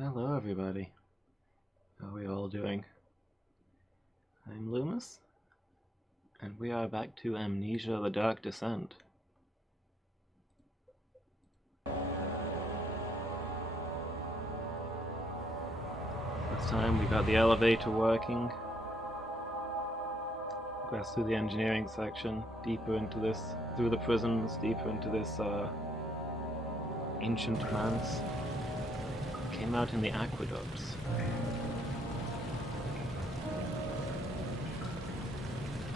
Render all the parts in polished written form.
Hello everybody. How are we all doing? I'm Loomis, and we are back to Amnesia: The Dark Descent. Last time we got the elevator working. Progressed through the engineering section, deeper into this, through the prisons, deeper into this ancient manse. Came out in the aqueducts.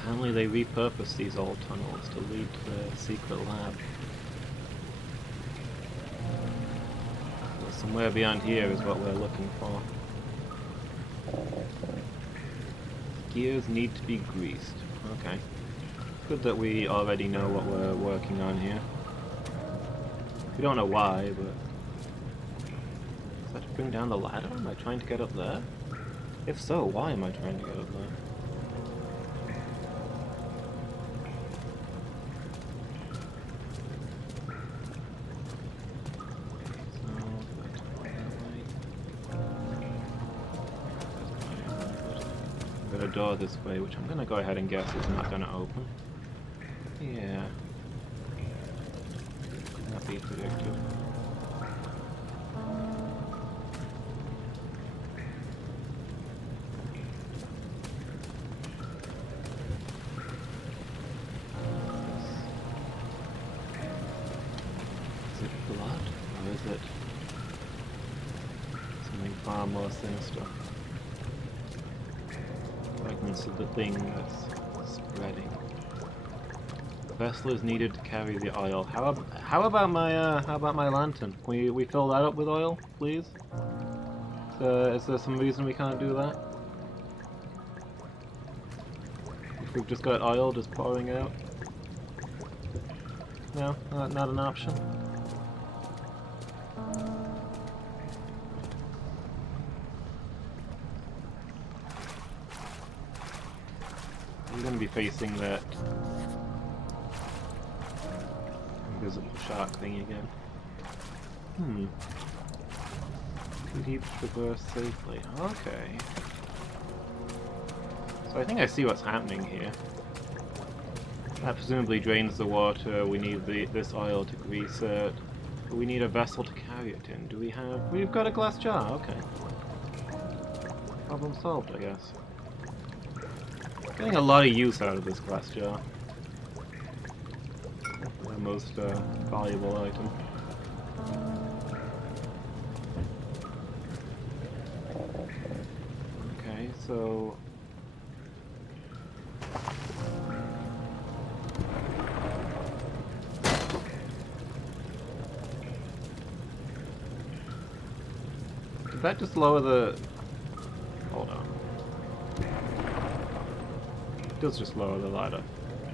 Apparently they repurposed these old tunnels to lead to the secret lab. So somewhere beyond here is what we're looking for. Gears need to be greased. Okay. Good that we already know what we're working on here. We don't know why, but... Is that to bring down the ladder? Am I trying to get up there? If so, why am I trying to get up there? A door this way, which I'm gonna go ahead and guess is not gonna open. Yeah. Could not be predicted. Is it blood? Or is it something far more sinister? Fragments of the thing that's spreading. The vessel is needed to carry the oil. How about my lantern? Can we fill that up with oil, please? Is there some reason we can't do that? If we've just got oil just pouring out? No, not an option. We're going to be facing that invisible shark thing again. Too deep to traverse safely. Okay. So I think I see what's happening here. That presumably drains the water. We need this oil to grease it. But we need a vessel to carry it in. Do we have... We've got a glass jar. Okay. Problem solved, I guess. Getting a lot of use out of this glass jar. The most valuable item. Okay, so... Did that just lower the... Hold on. It does just lower the ladder.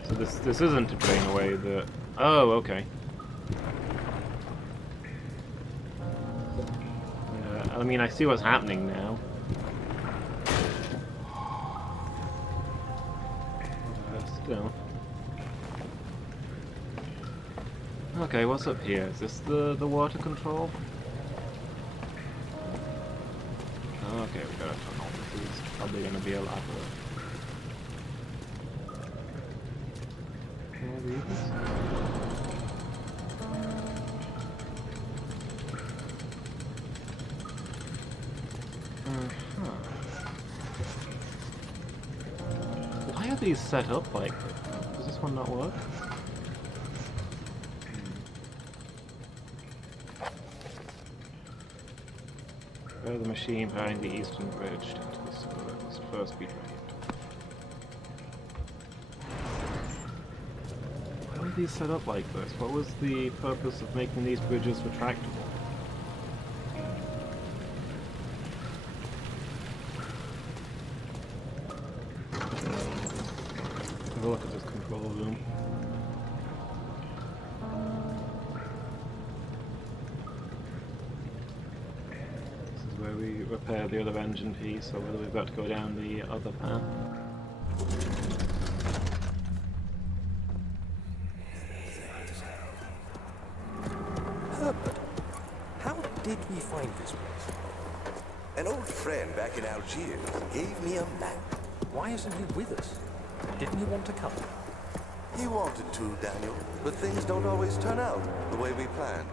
So this isn't to drain away the... Oh, okay. I mean, I see what's happening now. Still. Okay, what's up here? Is this the water control? Oh, okay, we got a tunnel. This is probably gonna be a lava. Can I read this? Why are these set up like this? Does this one not work? Prepare the machine behind the eastern bridge into the sewer must first be drained. Why were these set up like this? What was the purpose of making these bridges retractable? Have a look at this control room. This is where we repair the other engine piece, or whether we've got to go down the other path. Herbert, how did we find this place? An old friend back in Algiers gave me a map. Why isn't he with us? Didn't he want to come? He wanted to, Daniel, but things don't always turn out the way we planned.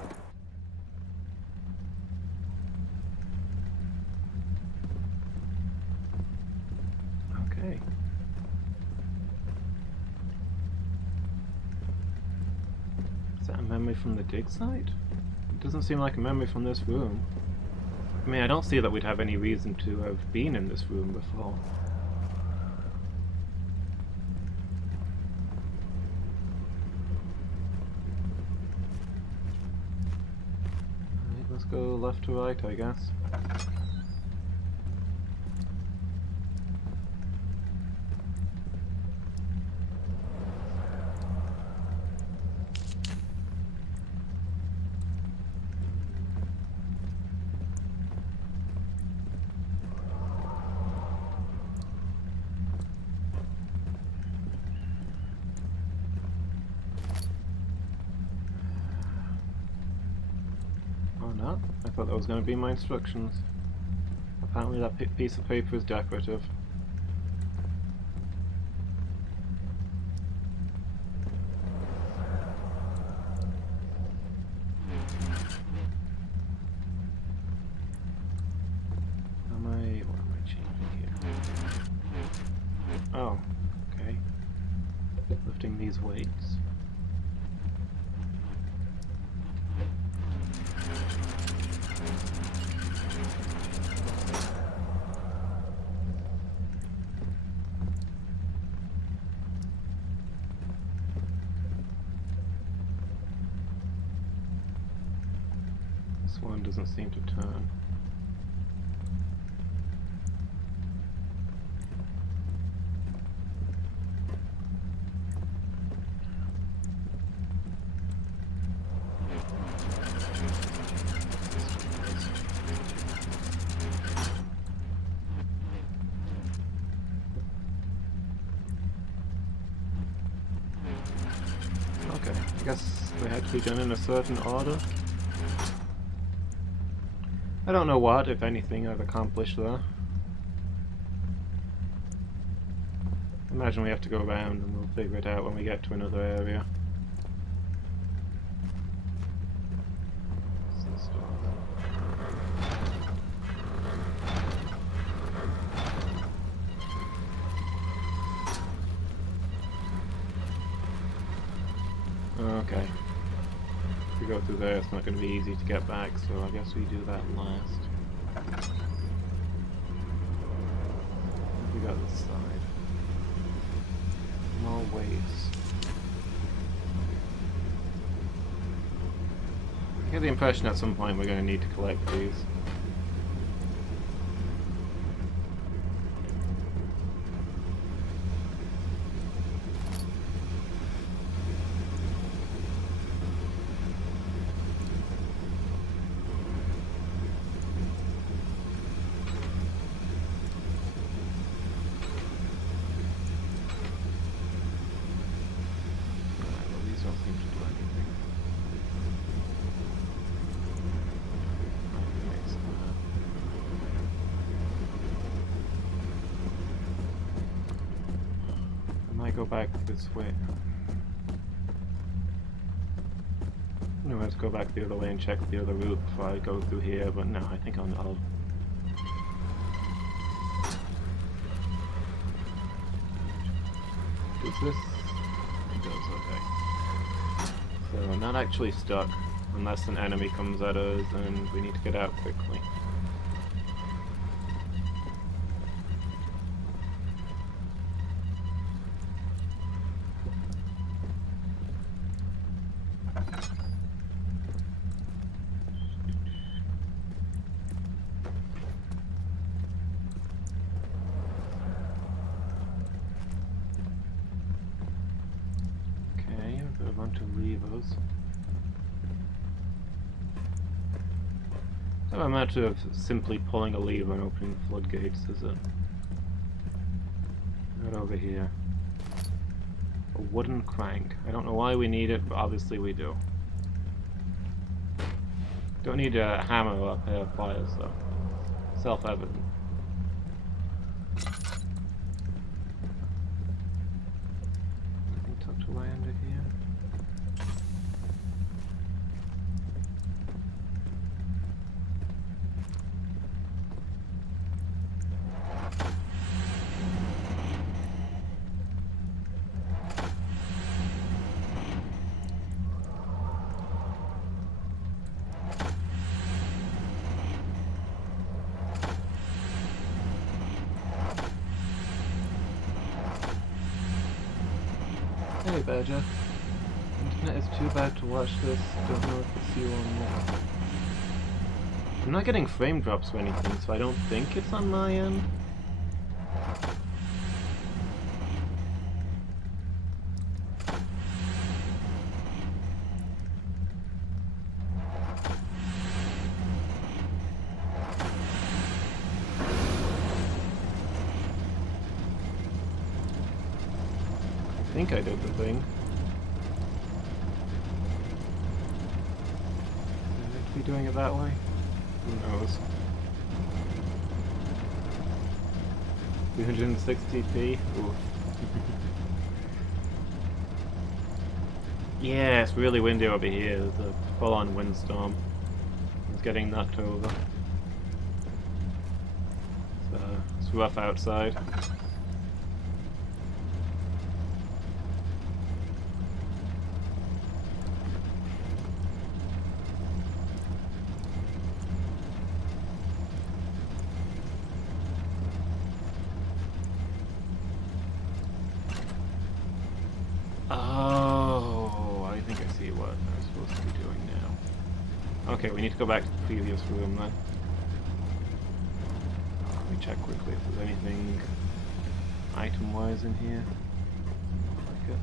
Okay. Is that a memory from the dig site? It doesn't seem like a memory from this room. I mean, I don't see that we'd have any reason to have been in this room before. Alright, let's go left to right, I guess. Not. I thought that was going to be my instructions. Apparently that piece of paper is decorative. What am I changing here? Oh, okay. Lifting these weights. This one doesn't seem to turn. Okay, I guess they had to be done in a certain order. I don't know what, if anything, I've accomplished there. Imagine we have to go around and we'll figure it out when we get to another area. What's this door? Okay. If we go through there, it's not going to be easy to get back, so I guess we do that last. We got this side. More weights. I get the impression at some point we're going to need to collect these. Go back this way. I have to go back the other way and check the other route before I go through here, but no, I think I'll does this? It does, okay. So we're not actually stuck unless an enemy comes at us and we need to get out quickly. It's not a matter of simply pulling a lever and opening the floodgates, is it? Right over here. A wooden crank. I don't know why we need it, but obviously we do. Don't need a hammer or a pair of pliers though. self-evident. Nothing tucked away under here. Hey Badger. Internet is too bad to watch this. Don't know if it's you or not. I'm not getting frame drops or anything, so I don't think it's on my end. I think I did the thing. Did I have to be doing it that way? Who knows? 360p? Ooh. Yeah, it's really windy over here. There's a full-on windstorm. It's getting knocked over. It's rough outside. Oh, I think I see what I'm supposed to be doing now. Okay, we need to go back to the previous room then. Let me check quickly if there's anything item-wise in here. Like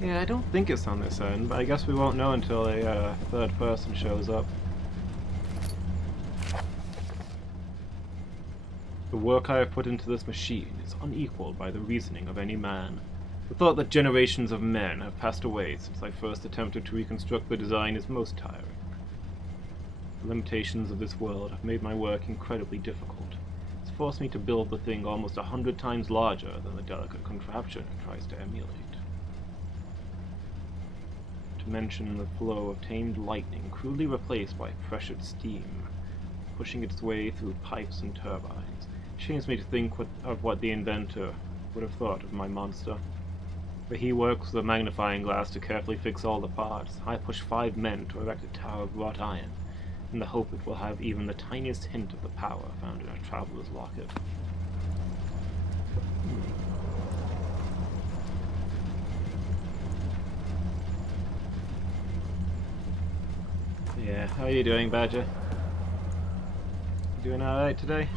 it. Yeah, I don't think it's on this end, but I guess we won't know until a third person shows up. The work I have put into this machine is unequaled by the reasoning of any man. The thought that generations of men have passed away since I first attempted to reconstruct the design is most tiring. The limitations of this world have made my work incredibly difficult. It's forced me to build the thing almost 100 times larger than the delicate contraption it tries to emulate. To mention the flow of tamed lightning crudely replaced by pressured steam, pushing its way through pipes and turbines. Shames me to think of what the inventor would have thought of my monster. But he works with a magnifying glass to carefully fix all the parts. I push 5 men to erect a tower of wrought iron, in the hope it will have even the tiniest hint of the power found in a traveler's locket. Yeah, how are you doing, Badger? You doing alright today?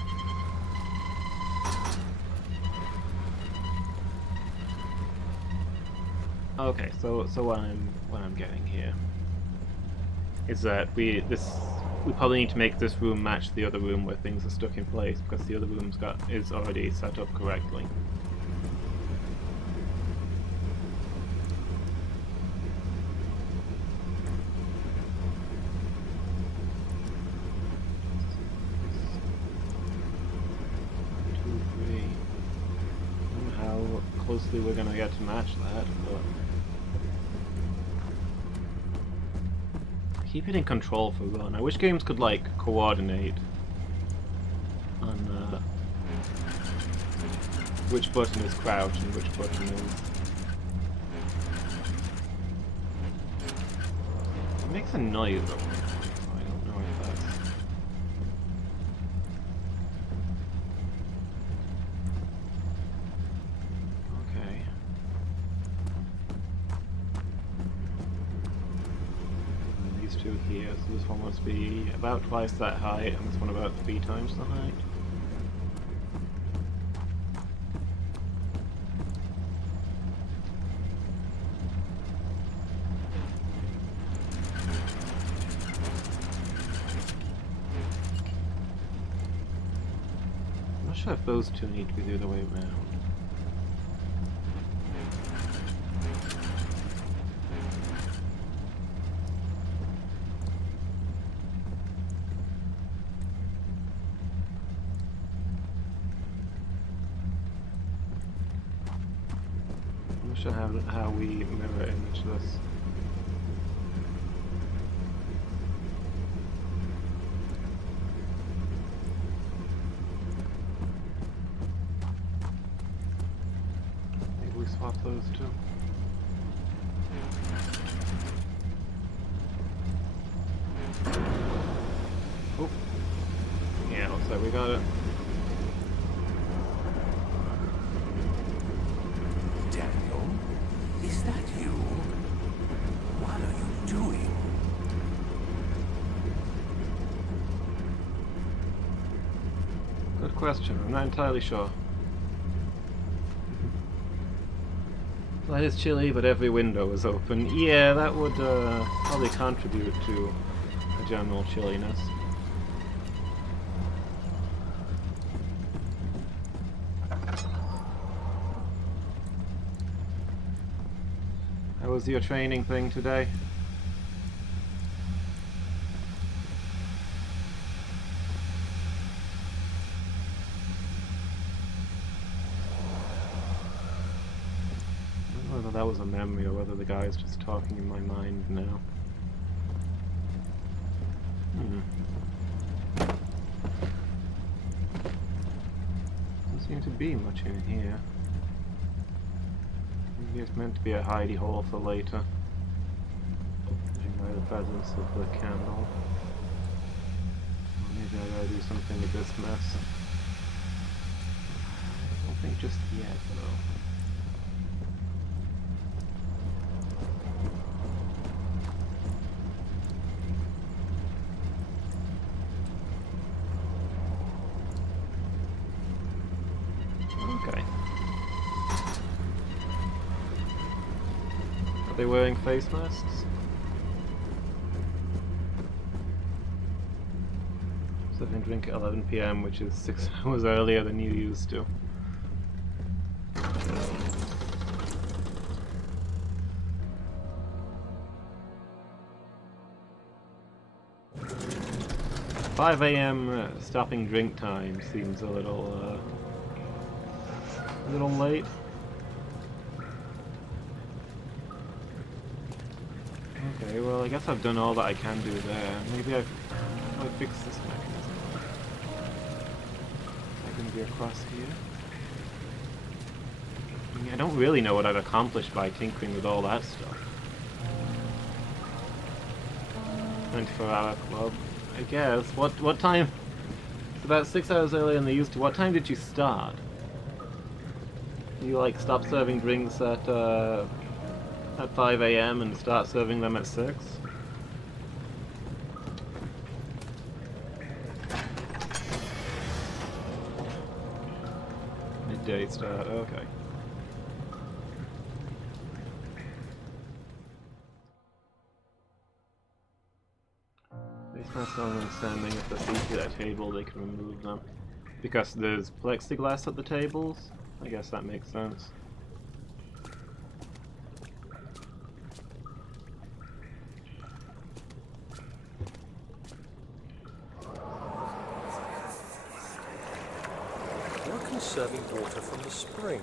Okay, so what I'm getting here is that we probably need to make this room match the other room where things are stuck in place, because the other room's is already set up correctly. Closely we're gonna get to match that, but I keep hitting control for run. I wish games could like coordinate on which button is crouch and which button is. It makes a noise though. I don't know if that's. Two here, so this one must be about twice that height, and this one about 3 times the height. I'm not sure if those two need to be the other way around. sure how we mirror image this. Maybe we swap those too. Oh. Yeah, looks like we got it. Daniel, is that you? What are you doing? Good question. I'm not entirely sure. Well, it is chilly, but every window is open. Yeah, that would probably contribute to a general chilliness. How was your training thing today? I don't know whether that was a memory or whether the guy is just talking in my mind now. Doesn't seem to be much in here. Maybe it's meant to be a hidey hole for later. Judging by the presence of the candle. Or maybe I gotta do something with this mess. I don't think just yet, though. Okay. Are they wearing face masks? 7 drink at 11 PM, which is 6 hours earlier than you used to. "5 AM stopping drink time" seems a little late. Okay, well I guess I've done all that I can do there. Maybe I'll fix this mechanism. Is that going to be across here? I mean, I don't really know what I've accomplished by tinkering with all that stuff. 24-hour club, I guess. What time? It's about 6 hours earlier than they used to. What time did you start? You like stop serving drinks at 5 AM and start serving them at 6? Midday start, okay. Face mask on when standing. If they're seated at a table, they can remove them. Because there's plexiglass at the tables? I guess that makes sense. You're conserving water from the spring.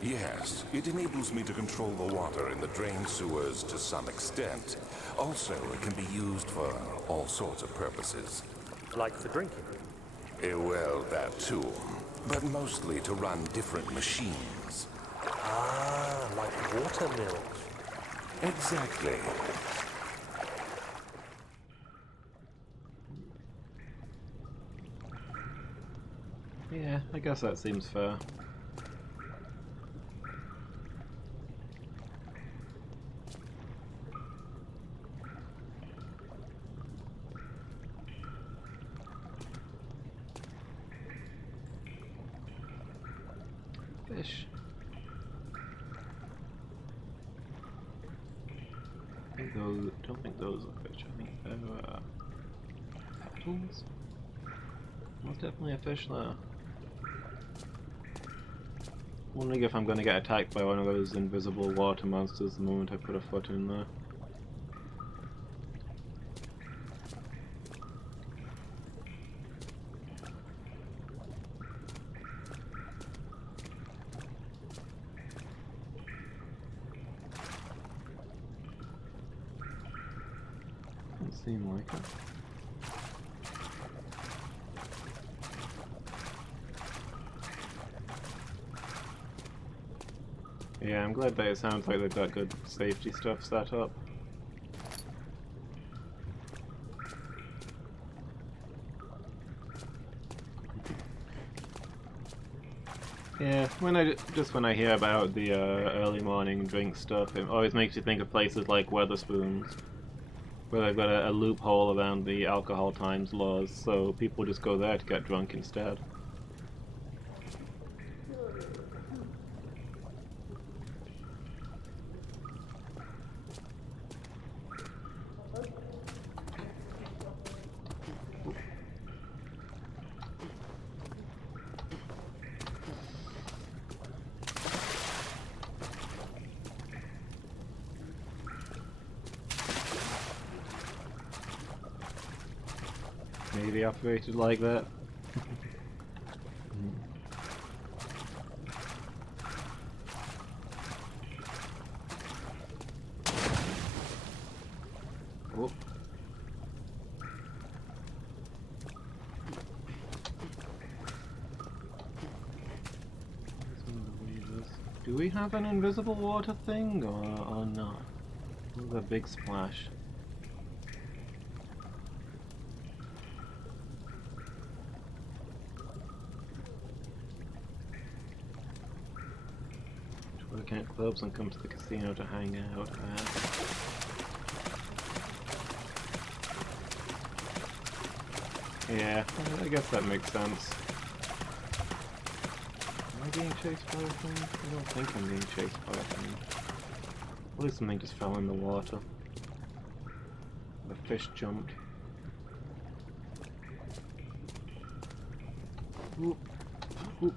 Yes, it enables me to control the water in the drain sewers to some extent. Also, it can be used for all sorts of purposes. Like for drinking. Well, that too. But mostly to run different machines. Ah, like water mills. Exactly. Yeah, I guess that seems fair. Fish. Don't think those are fish. I think they're petal's. There's definitely a fish there. Wondering if I'm going to get attacked by one of those invisible water monsters the moment I put a foot in there. Doesn't seem like it. Yeah, I'm glad that it sounds like they've got good safety stuff set up. Yeah, when I hear about the early morning drink stuff, it always makes you think of places like Weatherspoons, where they've got a loophole around the alcohol times laws, so people just go there to get drunk instead. Maybe operated like that. Oh. Do we have an invisible water thing or not? What a big splash. Working at clubs and come to the casino to hang out. Yeah, I guess that makes sense. Am I being chased by a thing? I don't think I'm being chased by a thing. At least something just fell in the water. The fish jumped. Oop. Oop.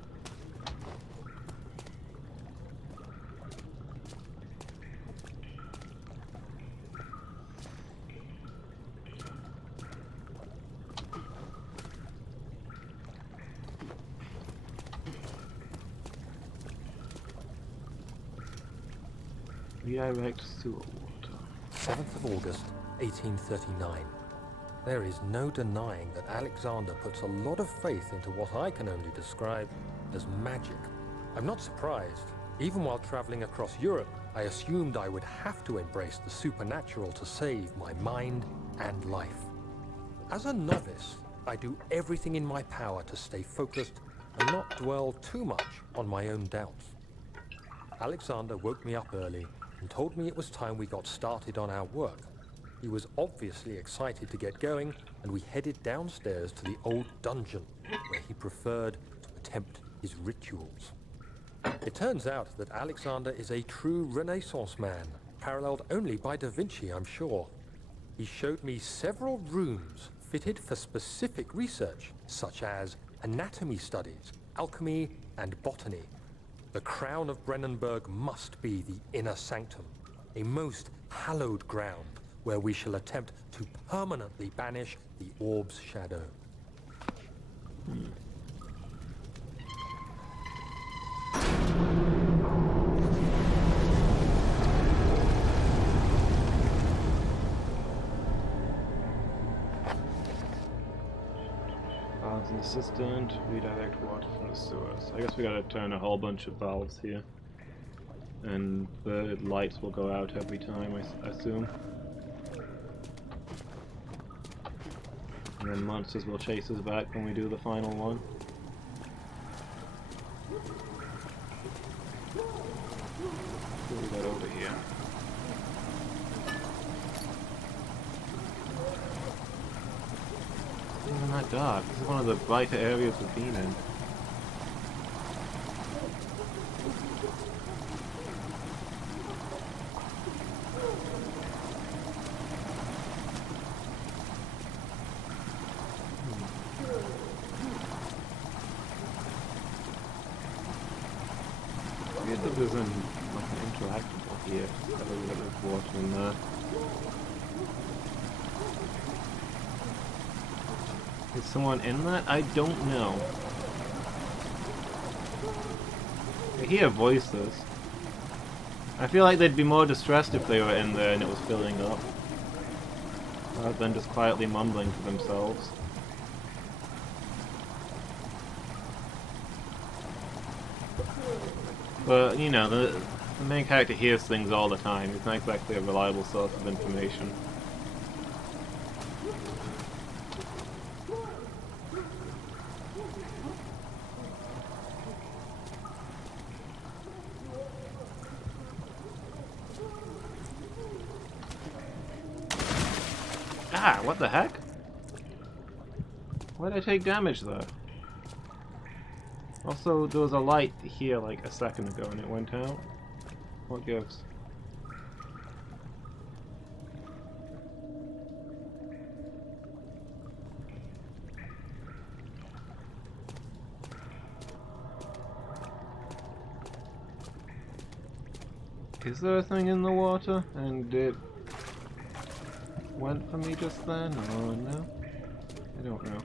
Redirect sewer water. 7th of August, 1839. There is no denying that Alexander puts a lot of faith into what I can only describe as magic. I'm not surprised. Even while traveling across Europe, I assumed I would have to embrace the supernatural to save my mind and life. As a novice, I do everything in my power to stay focused and not dwell too much on my own doubts. Alexander woke me up early and told me it was time we got started on our work. He was obviously excited to get going, and we headed downstairs to the old dungeon, where he preferred to attempt his rituals. It turns out that Alexander is a true Renaissance man, paralleled only by Da Vinci, I'm sure. He showed me several rooms fitted for specific research, such as anatomy studies, alchemy, and botany. The crown of Brennenburg must be the inner sanctum, a most hallowed ground where we shall attempt to permanently banish the orb's shadow. Valves in the cistern, redirect water from the sewers. I guess we gotta turn a whole bunch of valves here. And the lights will go out every time, I assume. And then monsters will chase us back when we do the final one. What do we got over here? It's not even that dark. This is one of the brighter areas we've been in. Weird that there's like an interactable here. Got a little bit of water in there. Is someone in that? I don't know. I hear voices. I feel like they'd be more distressed if they were in there and it was filling up. rather than just quietly mumbling to themselves. But, you know, the main character hears things all the time. It's not exactly a reliable source of information. Ah, what the heck? Why did I take damage there? Also, there was a light here like a second ago and it went out. What gives? Is there a thing in the water? And it went for me just then? Oh no? I don't know.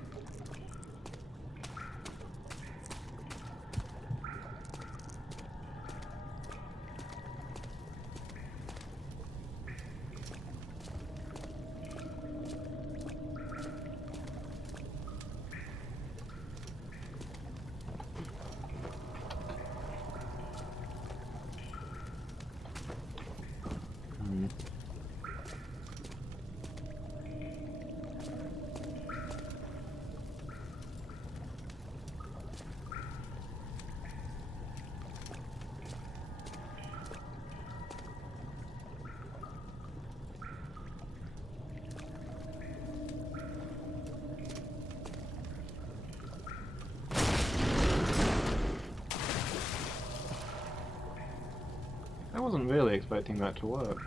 I wasn't really expecting that to work.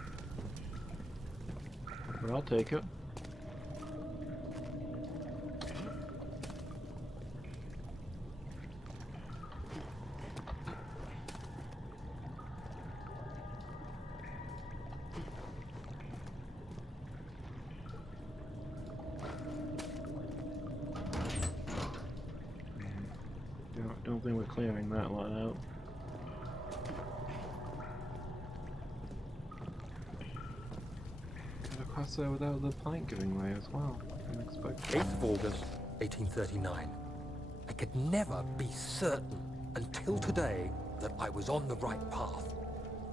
But I'll take it. Don't think we're clearing that lot out. Got across there without the plank giving way as well. Unexpected. 8th of August, 1839. I could never be certain until today that I was on the right path.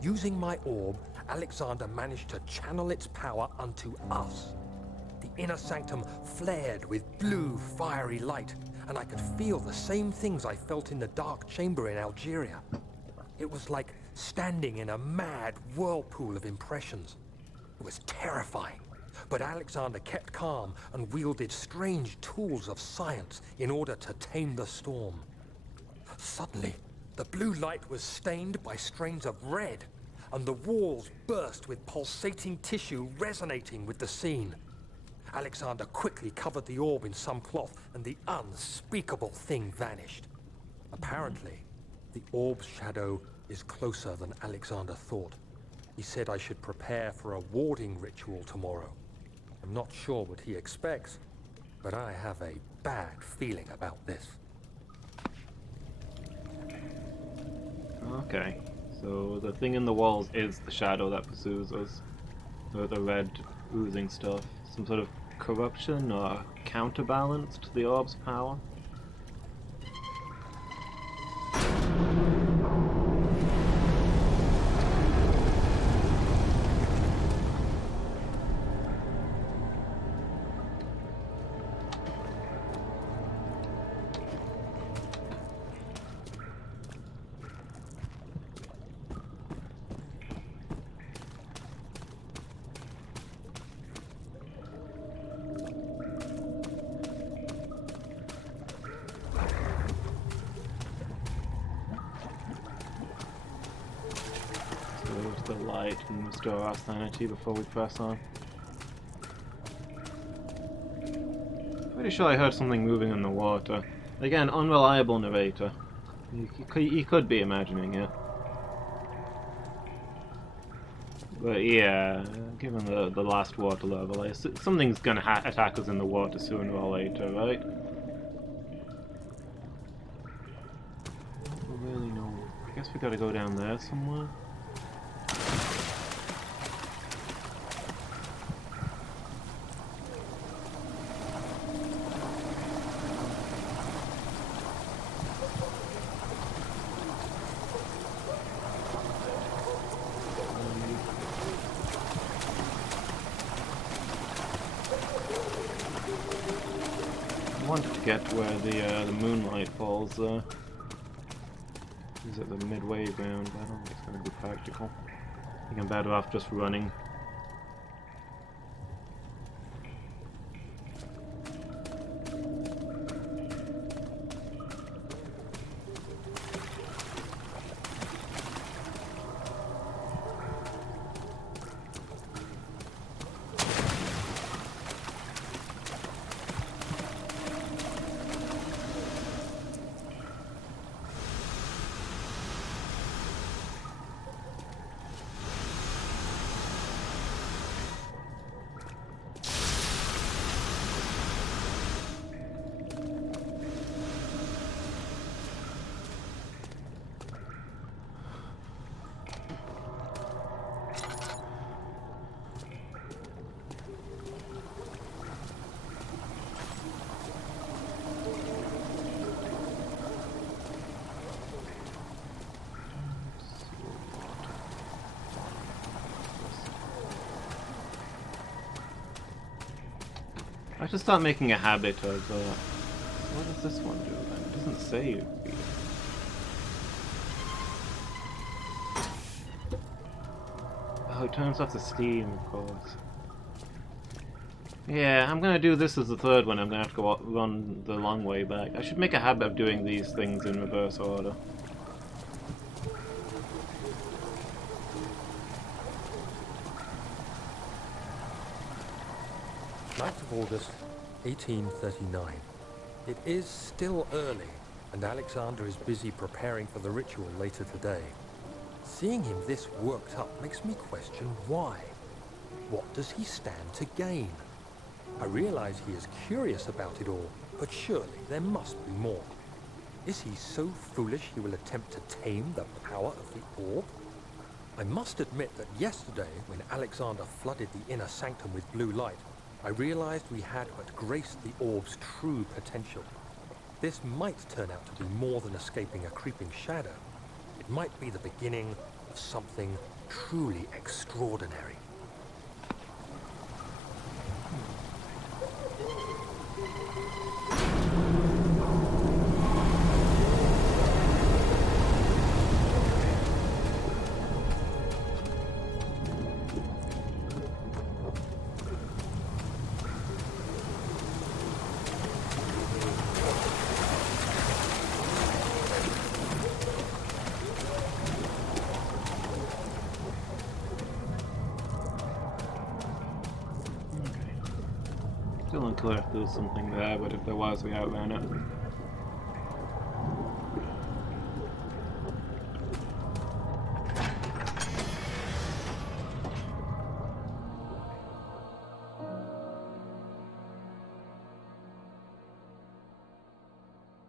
Using my orb, Alexander managed to channel its power unto us. The inner sanctum flared with blue, fiery light, and I could feel the same things I felt in the dark chamber in Algeria. It was like standing in a mad whirlpool of impressions. It was terrifying, but Alexander kept calm and wielded strange tools of science in order to tame the storm. Suddenly, the blue light was stained by strains of red, and the walls burst with pulsating tissue resonating with the scene. Alexander quickly covered the orb in some cloth, and the unspeakable thing vanished. Apparently, the orb's shadow is closer than Alexander thought. He said I should prepare for a warding ritual tomorrow. I'm not sure what he expects, but I have a bad feeling about this. Okay, so the thing in the walls is the shadow that pursues us. The red oozing stuff. Some sort of corruption or counterbalance to the orb's power. The light and restore our sanity before we press on. Pretty sure I heard something moving in the water. Again, unreliable narrator. You could be imagining it. But yeah, given the last water level, something's gonna attack us in the water sooner or later, right? I don't really know. I guess we gotta go down there somewhere. wanted to get to where the moonlight falls there. Is at the midway ground, but I don't think it's going to be practical. I think I'm better off just running. I should start making a habit of, what does this one do then? It doesn't save. Oh, it turns off the steam, of course. Yeah, I'm gonna do this as the third one. I'm gonna have to go run the long way back. I should make a habit of doing these things in reverse order. 9th of August, 1839. It is still early, and Alexander is busy preparing for the ritual later today. Seeing him this worked up makes me question why. What does he stand to gain? I realize he is curious about it all, but surely there must be more. Is he so foolish he will attempt to tame the power of the orb? I must admit that yesterday, when Alexander flooded the inner sanctum with blue light, I realized we had but graced the orb's true potential. This might turn out to be more than escaping a creeping shadow. It might be the beginning of something truly extraordinary. Still unclear if there was something there, but if there was, we outran it.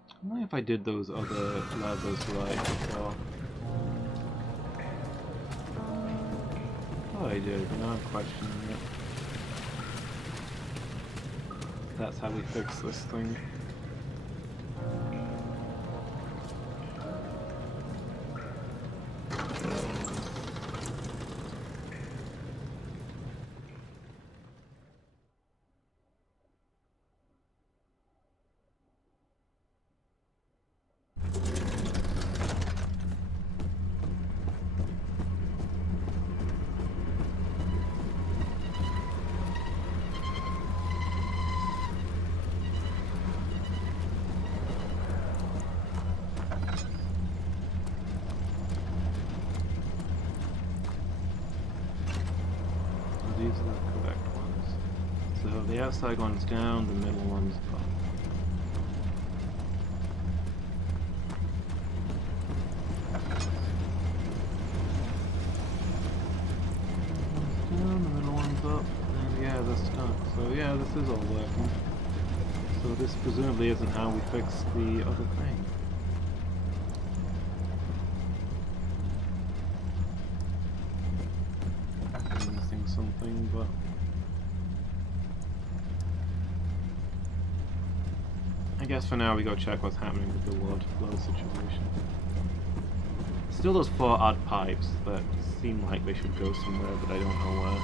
I wonder if I did those other levels right before. Oh, I did, but now I'm questioning it. That's how we fix this thing. These are the correct ones. So the outside one's down, the middle one's up. Down, the middle one's up, and yeah, they're stuck. So yeah, this is all working. So this presumably isn't how we fix the other thing. Something, but I guess for now we go check what's happening with the water flow situation. Still those 4 odd pipes that seem like they should go somewhere, but I don't know where.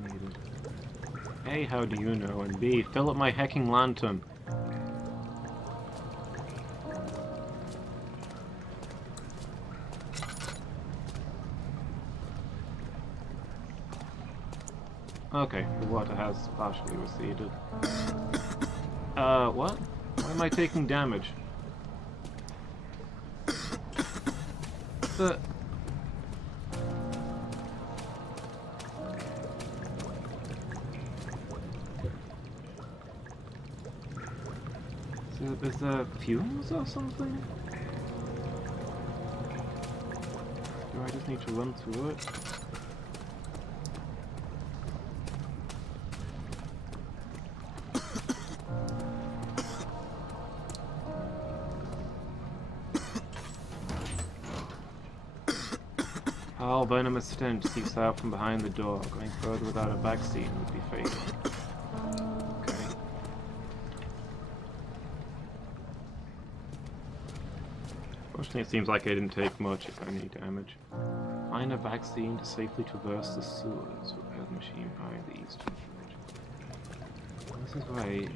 needed. A, how do you know? And B, fill up my hecking lantern. Okay, the water has partially receded. What? Why am I taking damage? The... Is there fumes or something? Do I just need to run through it? Foul venomous stench seeps out from behind the door. Going further without a vaccine would be fatal. Okay. Fortunately, it seems like I didn't take much if I need damage. Find a vaccine to safely traverse the sewers. Repair the machine behind the eastern bridge. This is why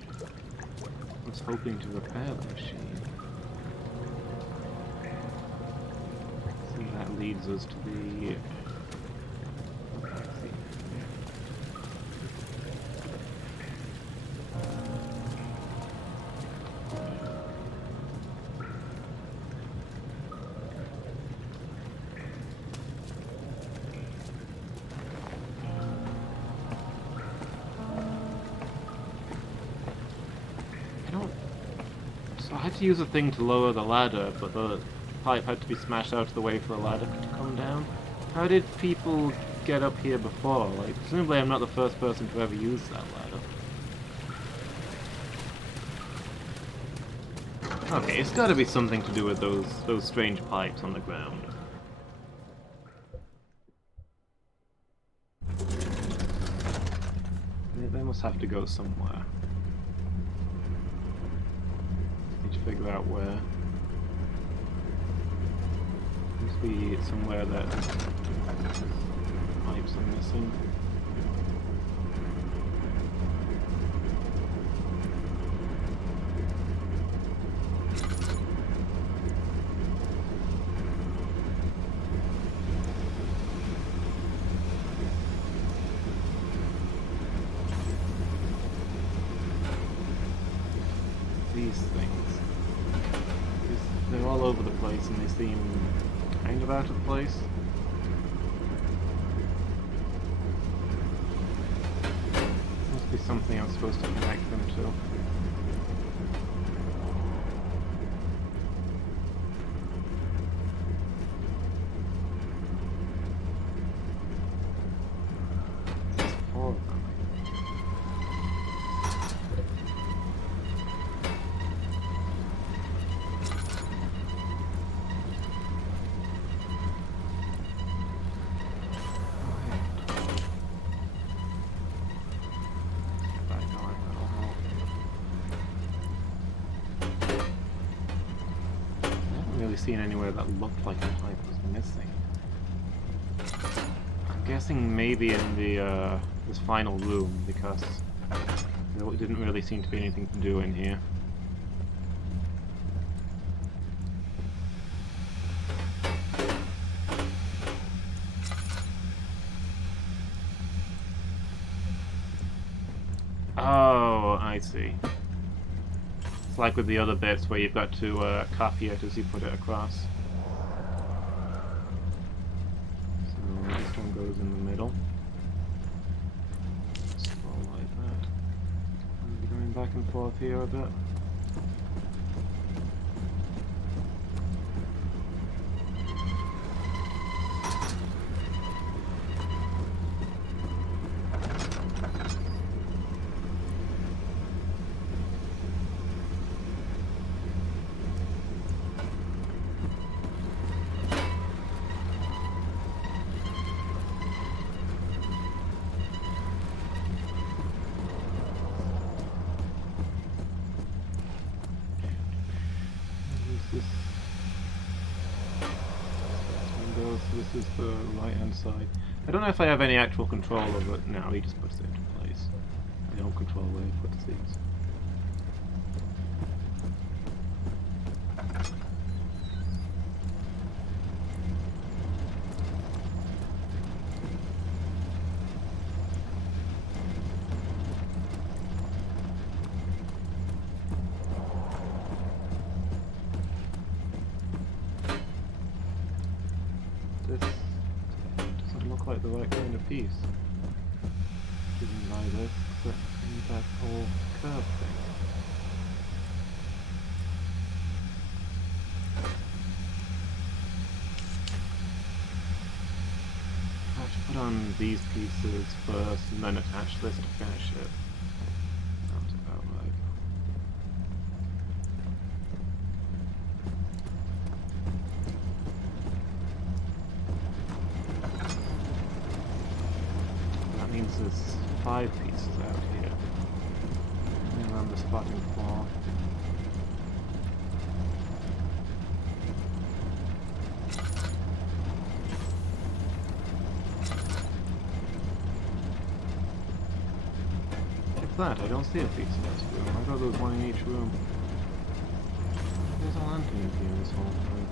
I was hoping to repair the machine. So that leads us to the vaccine. So I had to use a thing to lower the ladder, but the pipe had to be smashed out of the way for the ladder to come down. How did people get up here before? Like, presumably I'm not the first person to ever use that ladder. Okay, it's gotta be something to do with those strange pipes on the ground. They must have to go somewhere. Need to figure out where. Must be somewhere that pipes are missing. These things. They're all over the place and they seem kind of out of place. Must be something I'm supposed to connect them to. There's 4 of them. Seen anywhere that looked like the pipe was missing. I'm guessing maybe in the this final room, because there didn't really seem to be anything to do in here. Oh, I see. It's like with the other bits where you've got to copy it as you put it across. So this one goes in the middle. Just all like that. I'll be going back and forth here a bit. go, so this is the right hand side. I don't know if I have any actual control over it now, he just puts it into place. I don't control where he puts these. Like the right kind of piece. Didn't buy this, but I need that whole curve thing. I should put on these pieces first and then attach this to finish it. Sounds about right. Means there's 5 pieces out here. And around the spotting floor. What's that? I don't see a piece in this room. I thought there was one in each room. There's a lantern in here this whole time.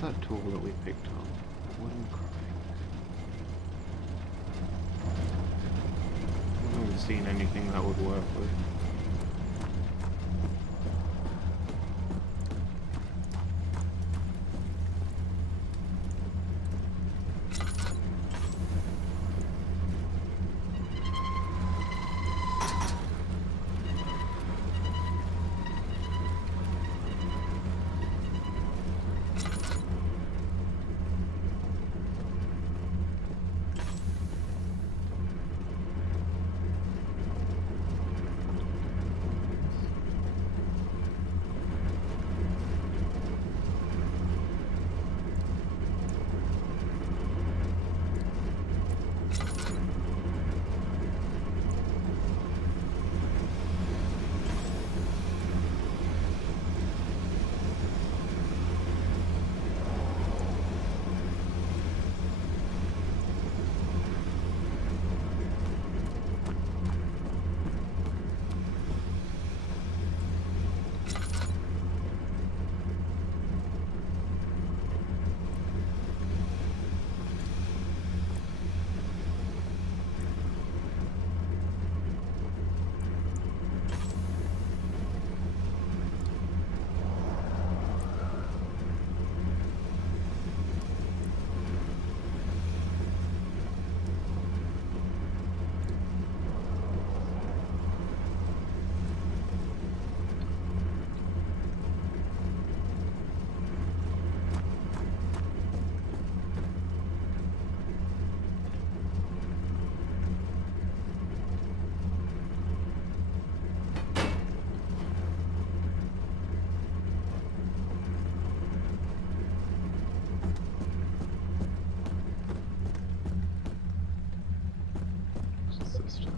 That tool that we picked up, a wooden crank. I haven't seen anything that would work with.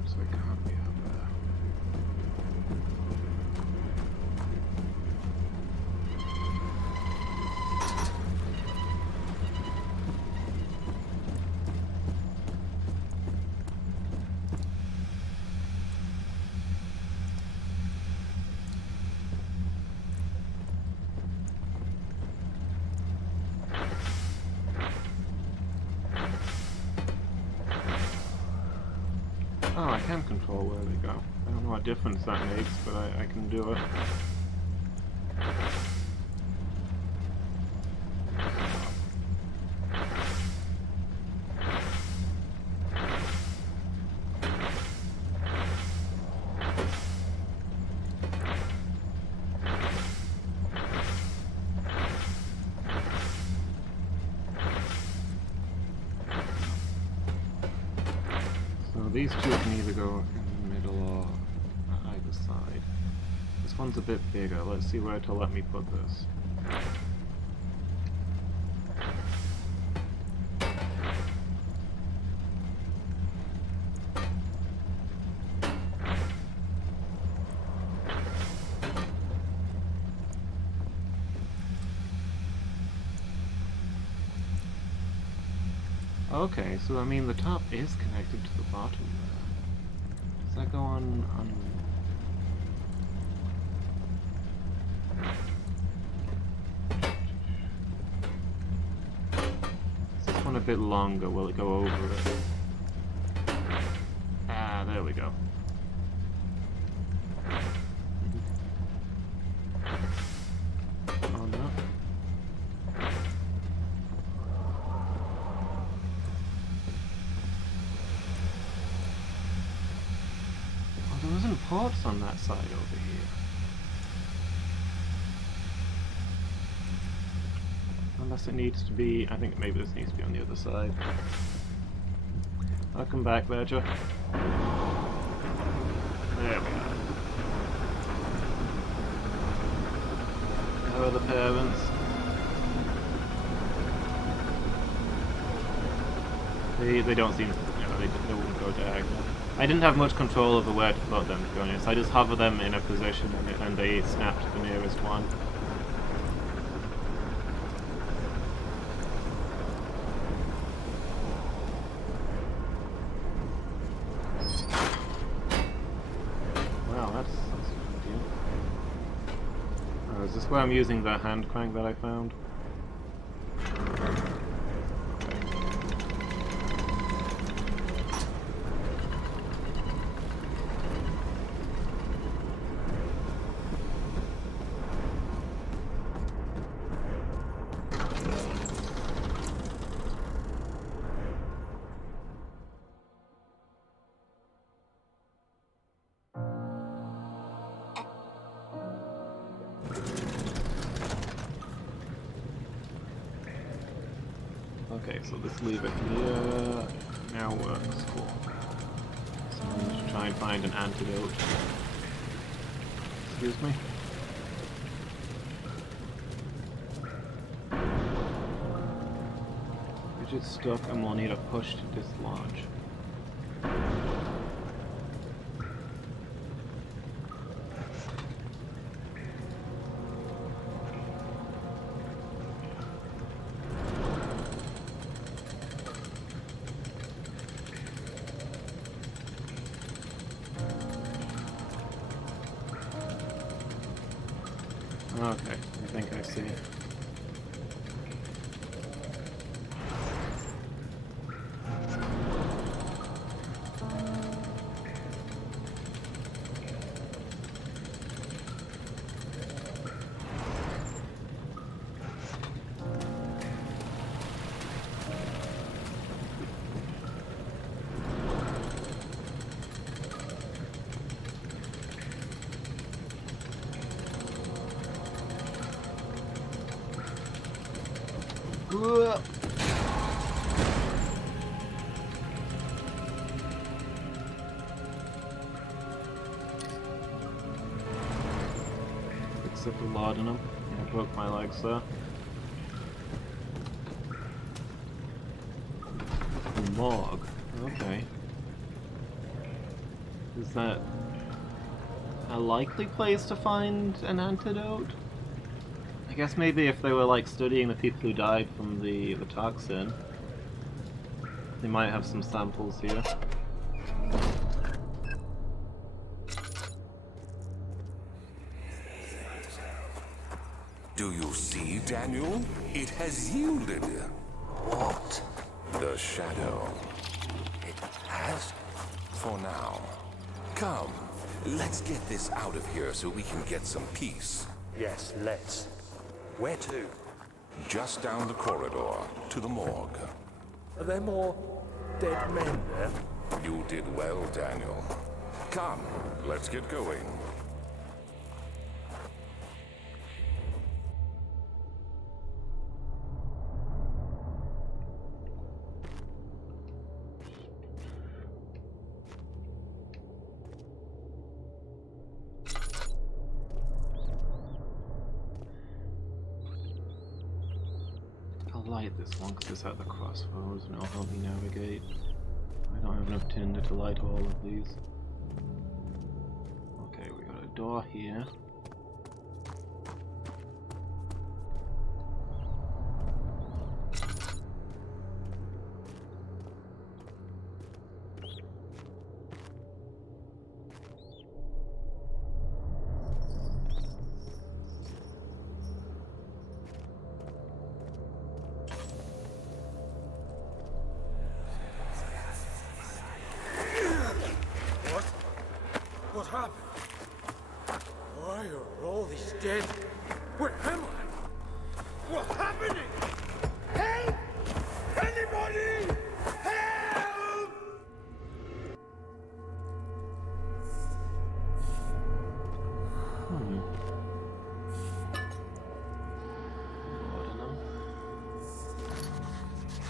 So it can't be up there. Oh, I can control where they go. I don't know what difference that makes, but I can do it. These two can either go in the middle or either side. This one's a bit bigger. Let's see where to let me put this. Okay, so I mean the top is connected to the bottom there. Does that go on... Is this one a bit longer? Will it go over it? Ah, there we go. Oh no. Oh, there wasn't ports on that side over here. Unless it needs to be... I think maybe this needs to be on the other side. I'll come back there, Joe. There we are. How are the parents? They don't seem... You know, they wouldn't go diagonal. I didn't have much control over where to put them, to be honest. I just hover them in a position and they snap to the nearest one. Wow, that's a good deal. Oh, is this where I'm using the hand crank that I found? Okay, so this lever here now works. Cool. So I'm going to try and find an antidote. Excuse me. Which is stuck and we'll need a push to dislodge. Okay, I think I see. Except for laudanum. I broke my legs there. The morgue. Okay. Is that a likely place to find an antidote? I guess maybe if they were like studying the people who died from the toxin, they might have some samples here. Do you see, Daniel? It has yielded. What? The shadow. It has? For now. Come, let's get this out of here so we can get some peace. Yes, let's. Where to? Just down the corridor to the morgue. Are there more dead men there? You did well, Daniel. Come, let's get going. I'll light this one because it's at the crossroads and it'll help me navigate. I don't have enough tinder to light all of these. Okay, we got a door here.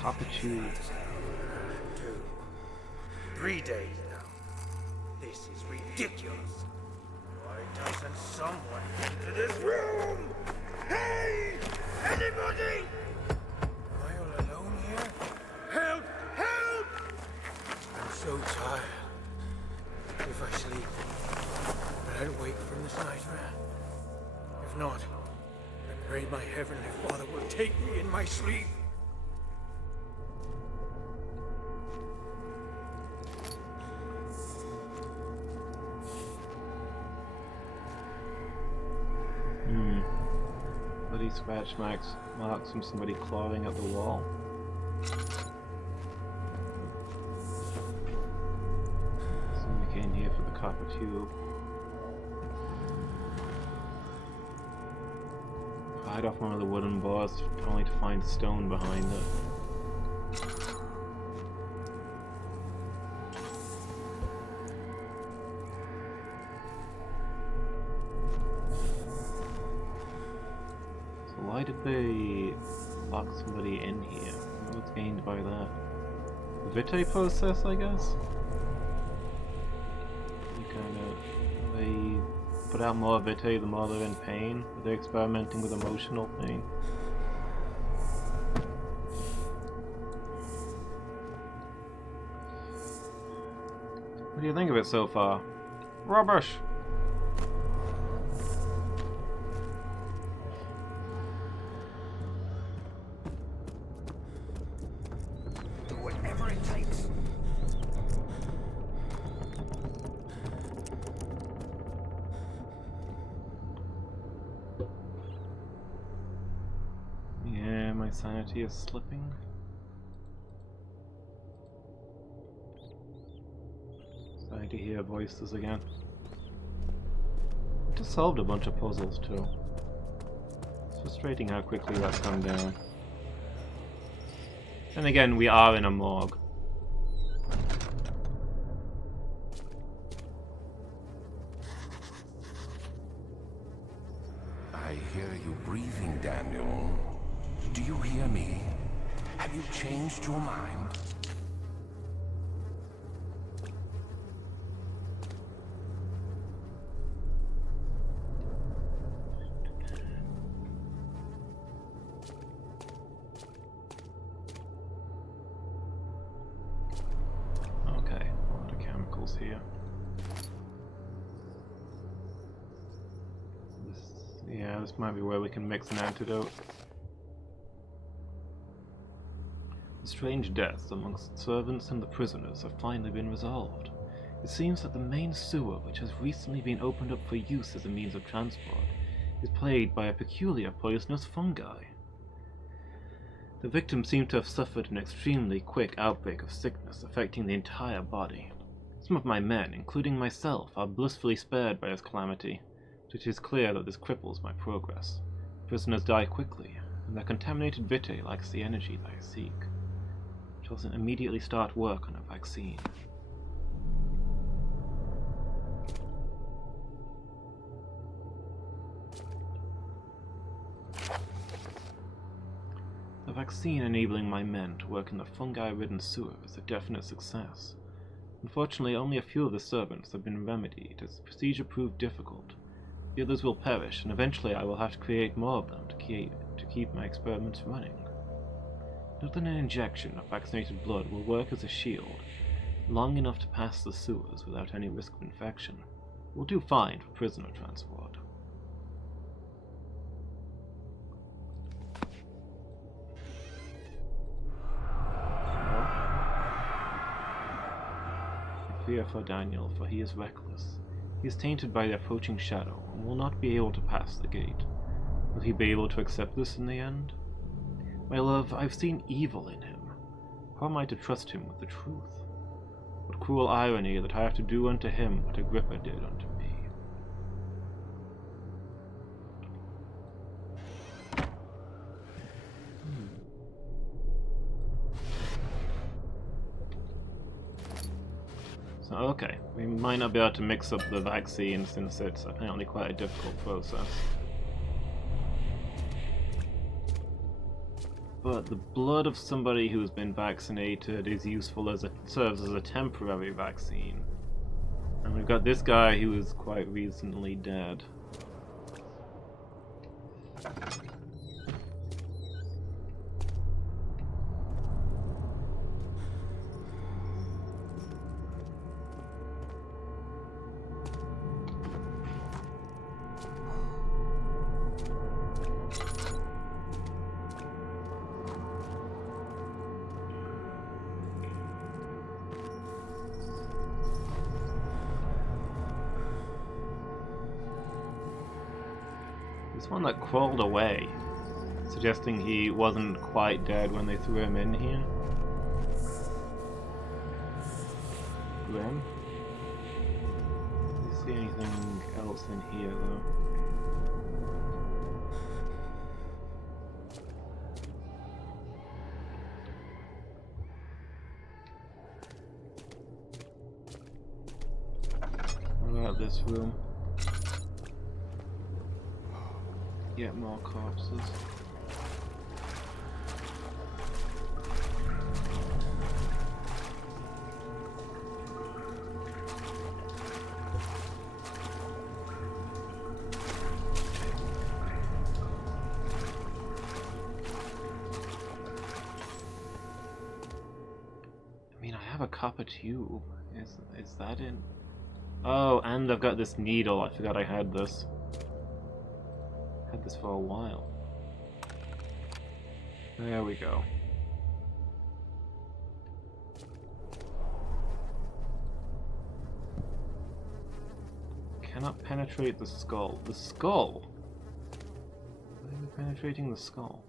copper tube. 2, 3 days now. This is ridiculous. Why doesn't someone into this room? Hey! Anybody? Am I all alone here? Help! Help! I'm so tired. If I sleep, will I wake from this nightmare? If not, I pray my Heavenly Father will take me in my sleep. Bloody scratch marks from somebody clawing at the wall. Somebody came here for the copper tube. Pried off one of the wooden bars only to find stone behind it. Why did they lock somebody in here? What's gained by that? The Vitae process, I guess? They put out more Vitae the more they're in pain? Are they experimenting with emotional pain? What do you think of it so far? Rubbish! Sanity is slipping. Starting to hear voices again. Just solved a bunch of puzzles too. It's frustrating how quickly that's come down. And again, we are in a morgue. I hear you breathing, Daniel. Do you hear me? Have you changed your mind? Okay, a lot of chemicals here. This might be where we can mix an antidote. The strange deaths amongst servants and the prisoners have finally been resolved. It seems that the main sewer, which has recently been opened up for use as a means of transport, is plagued by a peculiar poisonous fungi. The victims seem to have suffered an extremely quick outbreak of sickness affecting the entire body. Some of my men, including myself, are blissfully spared by this calamity, but it is clear that this cripples my progress. Prisoners die quickly, and their contaminated vitae lacks the energy that I seek. Doesn't immediately start work on a vaccine. The vaccine enabling my men to work in the fungi-ridden sewer is a definite success. Unfortunately, only a few of the servants have been remedied, as the procedure proved difficult. The others will perish, and eventually I will have to create more of them to keep my experiments running. Not that an injection of vaccinated blood will work as a shield, long enough to pass the sewers without any risk of infection. It will do fine for prisoner transport. I fear for Daniel, for he is reckless. He is tainted by the approaching shadow, and will not be able to pass the gate. Will he be able to accept this in the end? My love, I've seen evil in him. How am I to trust him with the truth? What cruel irony that I have to do unto him what Agrippa did unto me. So, okay, we might not be able to mix up the vaccine since it's apparently quite a difficult process. But the blood of somebody who's been vaccinated is useful as serves as a temporary vaccine. And we've got this guy who is quite recently dead. This one that crawled away, suggesting he wasn't quite dead when they threw him in here. Grim? Do you see anything else in here though? What about this room? Yet more corpses. I mean, I have a copper tube. Is that in? Oh, and I've got this needle. I forgot I had this. Had this for a while. There we go. Cannot penetrate the skull. The skull? Why are we penetrating the skull?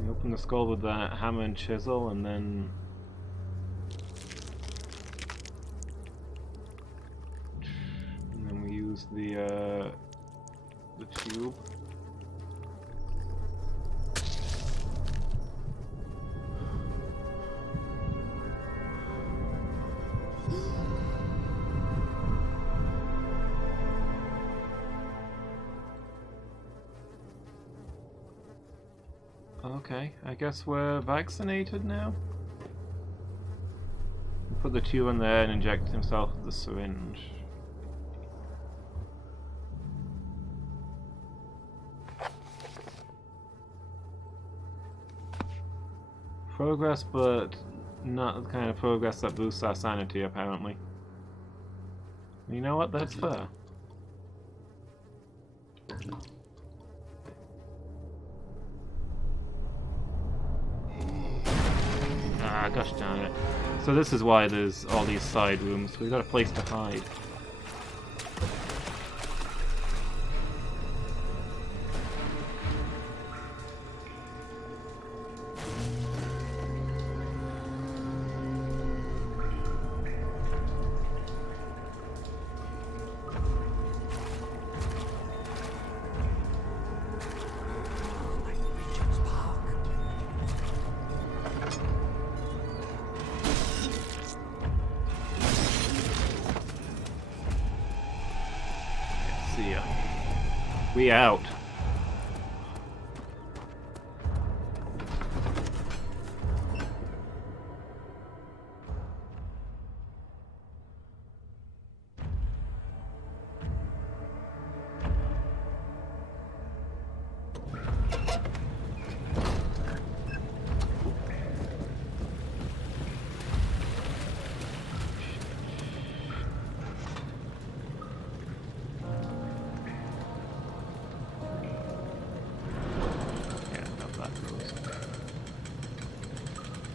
We open the skull with the hammer and chisel and then... the tube. Okay, I guess we're vaccinated now. Put the tube in there and inject himself with the syringe. Progress, but not the kind of progress that boosts our sanity, apparently. You know what? That's fair. Ah, gosh darn it. So this is why there's all these side rooms. We've got a place to hide. We out.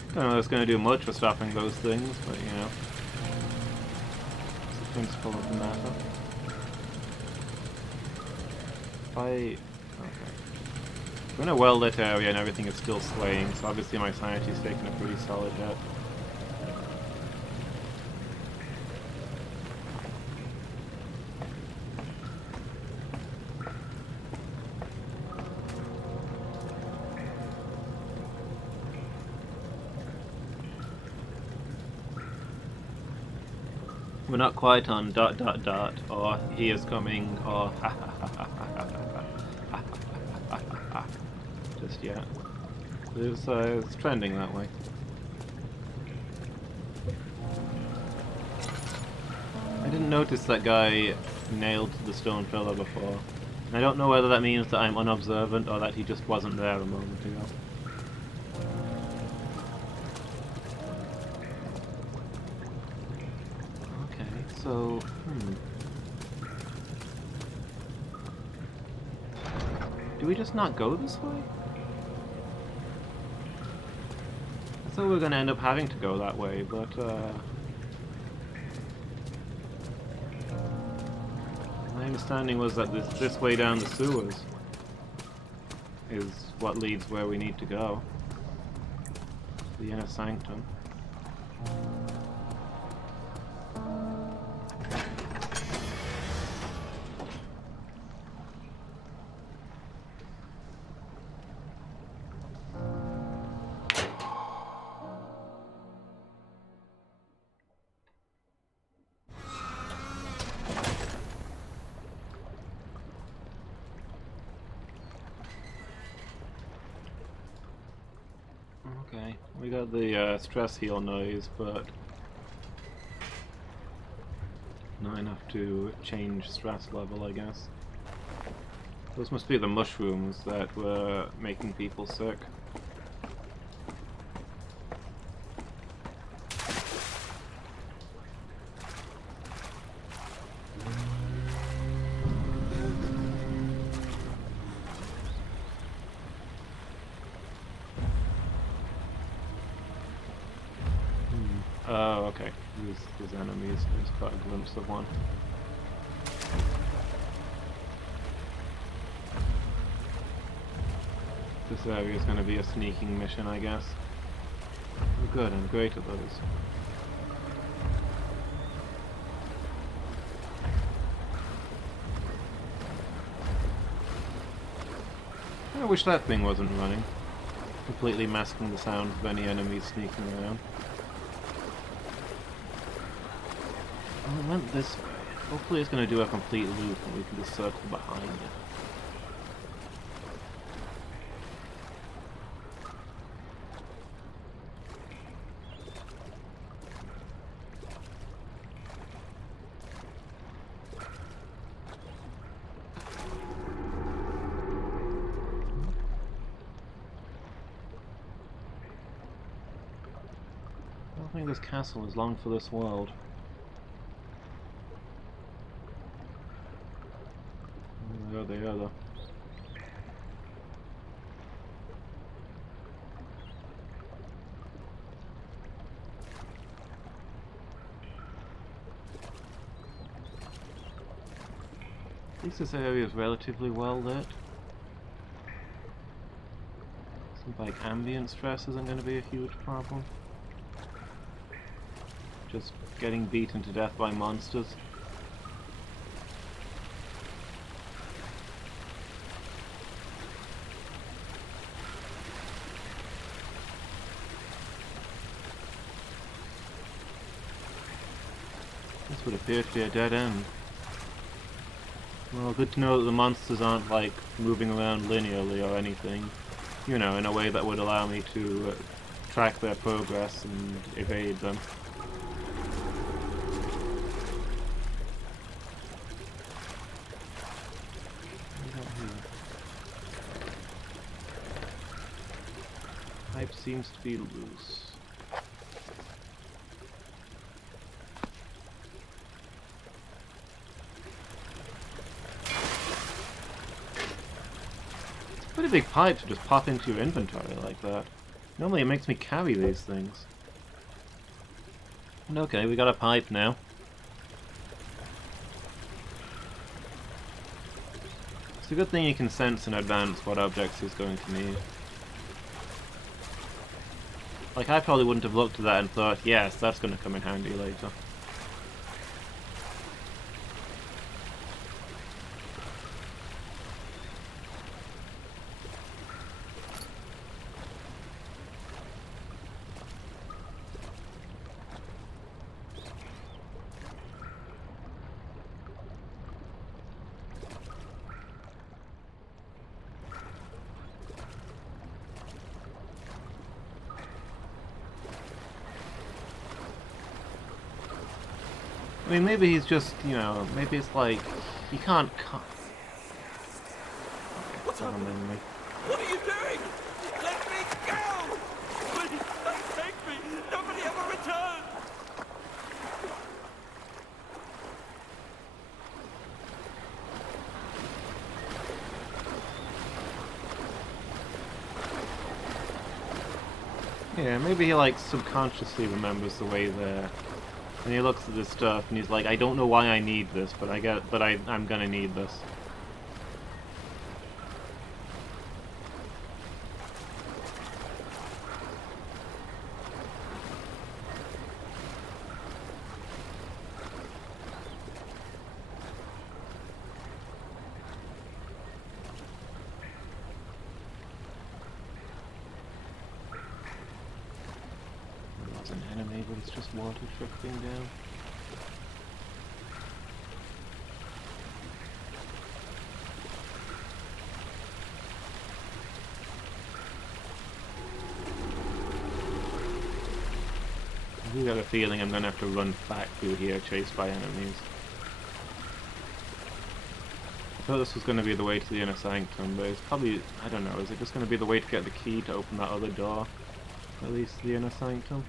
I don't know if it's going to do much for stopping those things, but you know, it's the principle of the matter. Okay. We're in a well-lit area and everything is still swaying, so obviously my sanity's taking a pretty solid hit. We're not quite on ... or he is coming, or attack just yet. It's trending that way. I didn't notice that guy nailed the stone pillar before. I don't know whether that means that I'm unobservant or that he just wasn't there a moment ago. Okay, so... Do we just not go this way? I thought we were going to end up having to go that way, but my understanding was that this way down the sewers is what leads where we need to go. The inner sanctum. Okay, we got the stress heal noise, but not enough to change stress level, I guess. Those must be the mushrooms that were making people sick. Oh, okay. These enemies. I just got a glimpse of one. This area is going to be a sneaking mission, I guess. Oh, good, I'm great at those. I wish that thing wasn't running, completely masking the sounds of any enemies sneaking around. Oh, it went this way. Hopefully it's going to do a complete loop and we can just circle behind it. I don't think this castle is long for this world. There they are, though. At least this area is relatively well lit. Seems like ambient stress isn't going to be a huge problem. Just getting beaten to death by monsters. This would appear to be a dead end. Well, good to know that the monsters aren't, like, moving around linearly or anything. You know, in a way that would allow me to track their progress and evade them. Pipe seems to be loose. Pretty big pipe to just pop into your inventory like that. Normally it makes me carry these things. And okay, we got a pipe now. It's a good thing you can sense in advance what objects he's going to need. Like, I probably wouldn't have looked at that and thought, yes, that's going to come in handy later. I mean, maybe he's just, you know, maybe it's like, he can't cut. What's happening? What are you doing? Let me go! Please, don't take me! Nobody ever return! Yeah, maybe he like subconsciously remembers the way there. And he looks at this stuff and he's like, I don't know why I need this, but I'm gonna need this. It's an enemy, but it's just water trickling down. I got a feeling I'm gonna have to run back through here, chased by enemies. I thought this was gonna be the way to the inner sanctum, but it's probably, I don't know, is it just gonna be the way to get the key to open that other door? At least the inner sanctum?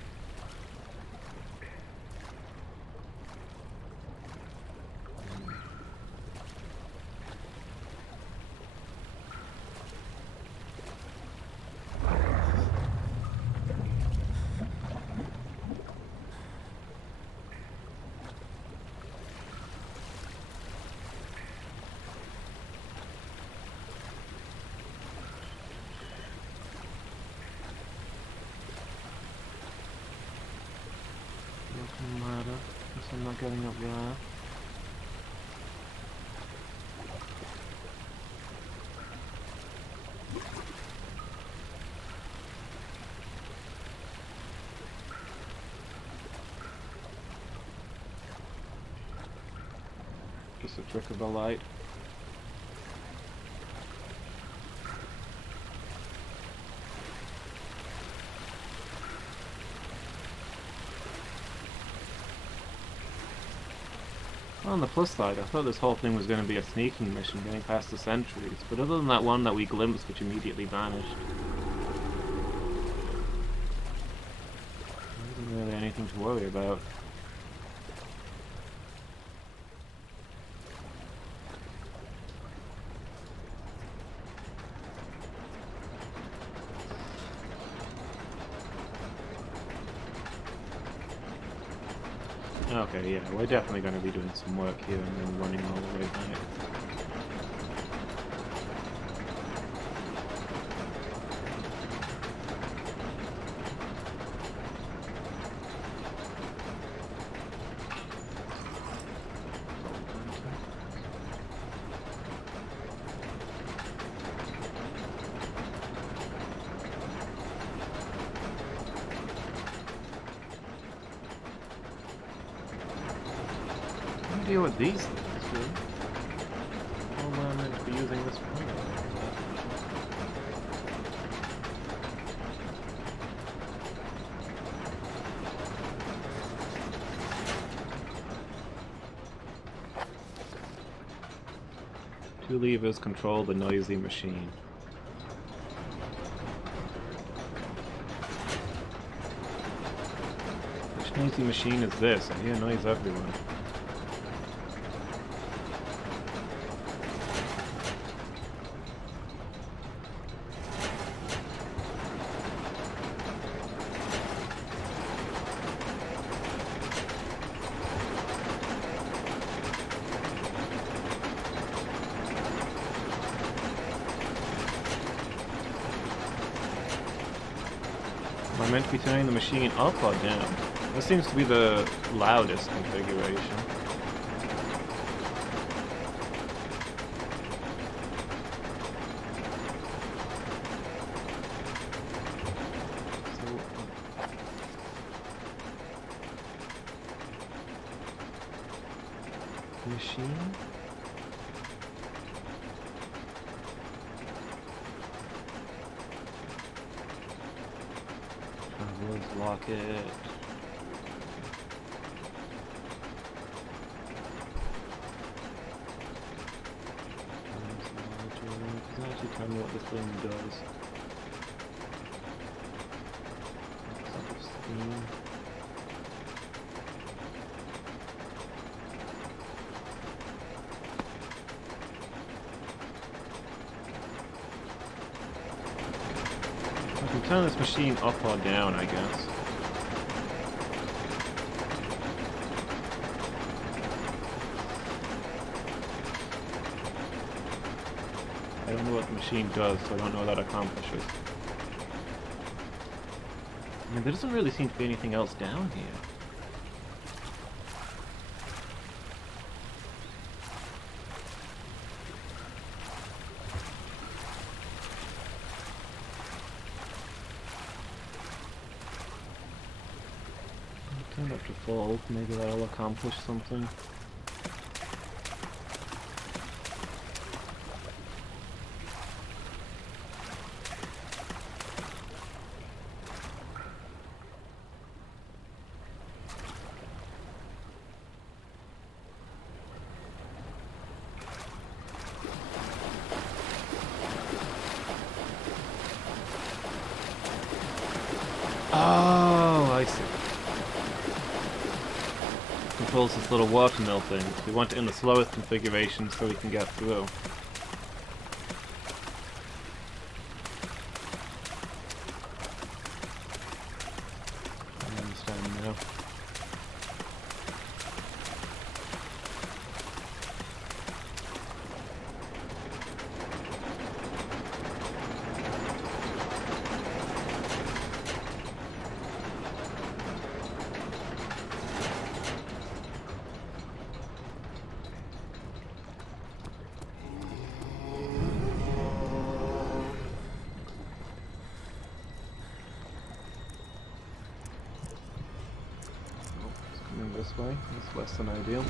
Ladder. Guess I'm not getting up there. Just a trick of the light. On the plus side, I thought this whole thing was going to be a sneaking mission getting past the sentries, but other than that one that we glimpsed which immediately vanished, there isn't really anything to worry about. Okay, yeah, we're definitely going to be doing some work here and then running all the way back. Deal with these things, dude. How am I meant to be using this for? Two levers control the noisy machine. Which noisy machine is this? I hear noise everywhere. Am I meant to be turning the machine up or down? This seems to be the loudest configuration. Machine? Lock it. Tell me what this thing does. Sort of steam. I can turn this machine up or down, I guess. I don't know what the machine does, so I don't know what that accomplishes. I mean, there doesn't really seem to be anything else down here. Turn up to full, maybe that'll accomplish something. Oh, I see. Controls this little watermill thing. We want it in the slowest configuration so we can get through. I understand now. This way. It's less than ideal.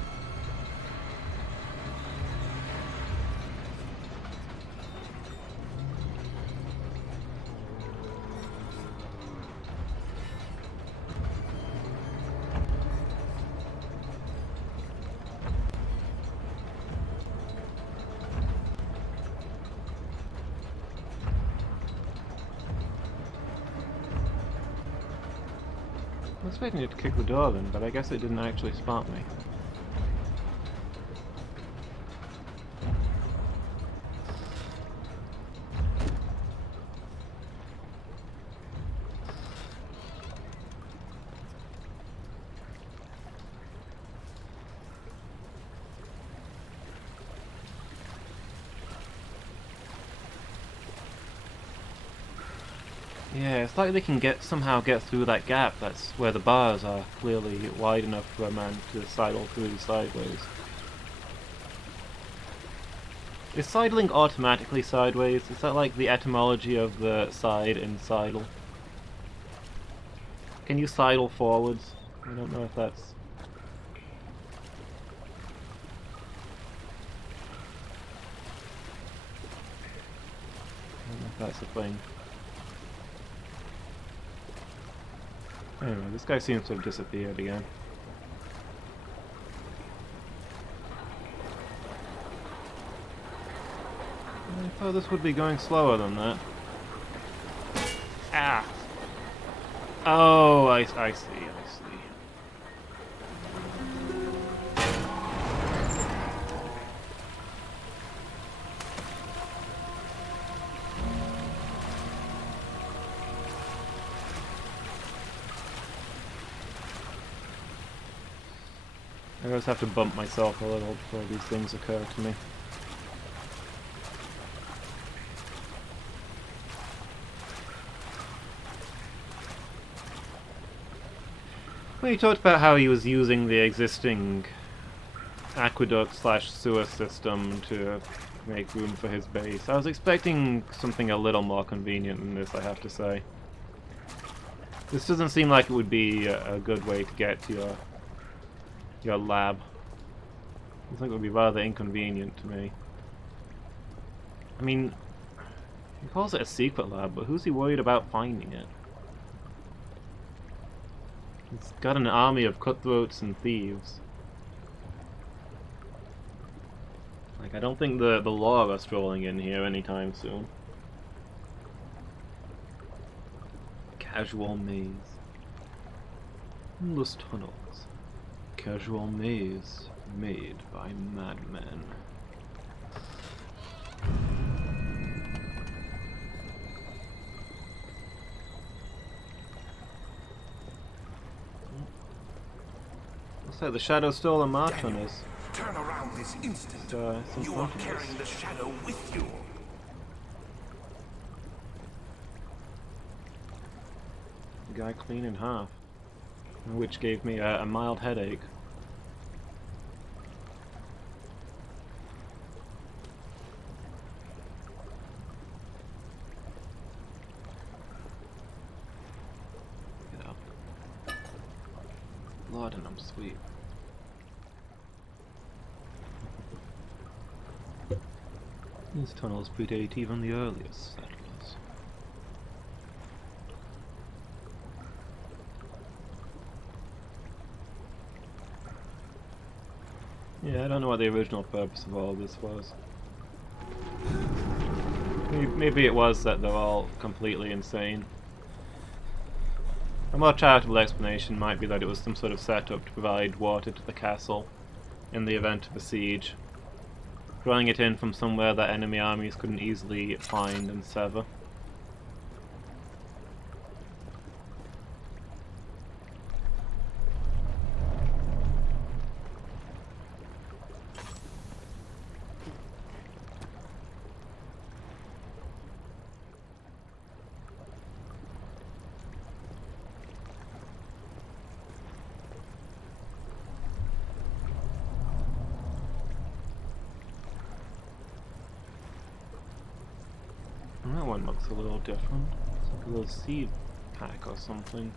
I was expecting it to kick the door in, but I guess it didn't actually spot me. Yeah, it's like they can somehow get through that gap. That's where the bars are clearly wide enough for a man to sidle through sideways. Is sidling automatically sideways? Is that like the etymology of the side in sidle? Can you sidle forwards? I don't know if that's... I don't know if that's a thing. Anyway, this guy seems to have disappeared again. I thought this would be going slower than that. Ah! Oh, I see, I see. I always have to bump myself a little before these things occur to me. Well, he talked about how he was using the existing aqueduct/sewer system to make room for his base. I was expecting something a little more convenient than this, I have to say. This doesn't seem like it would be a good way to get to your lab. I think it would be rather inconvenient to me. I mean, he calls it a secret lab, but who's he worried about finding it? It's got an army of cutthroats and thieves. Like, I don't think the law are strolling in here anytime soon. Casual maze. Endless tunnels. Casual maze made by madmen. Looks like the shadow's still a march on us. Turn around this instant. Some You are front of us. carrying the shadow with you. The guy clean in half, which gave me a mild headache. Get up. Laudanum sweet. These tunnels predate even the earliest settlers. Yeah, I don't know what the original purpose of all this was. Maybe it was that they're all completely insane. A more charitable explanation might be that it was some sort of setup to provide water to the castle in the event of a siege, drawing it in from somewhere that enemy armies couldn't easily find and sever. That one looks a little different. It's like a little seed pack or something.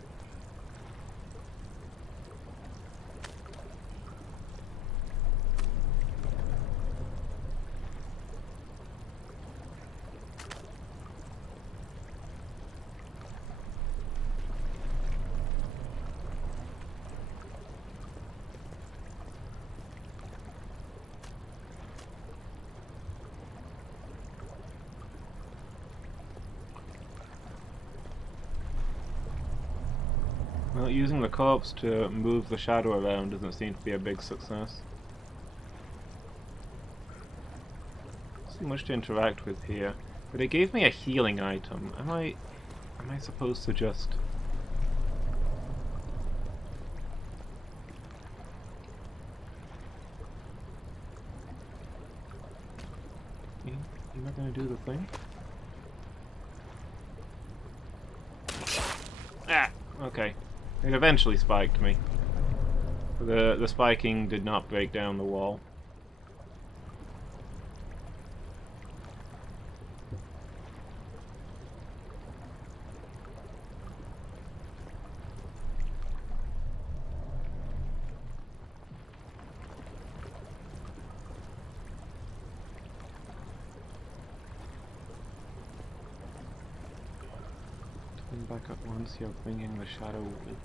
Well, using the corpse to move the shadow around doesn't seem to be a big success. Not so much to interact with here, but it gave me a healing item. Am I supposed to just... You're not gonna do the thing? Ah! Okay. It eventually spiked me. The spiking did not break down the wall. Turn back up once you're bringing the shadow with you.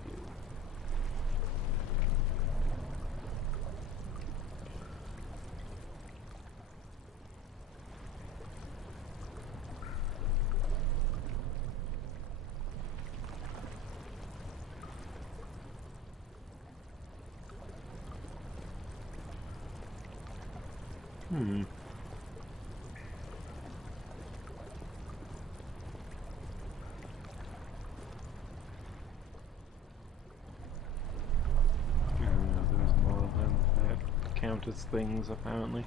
There's more of them that count as things, apparently.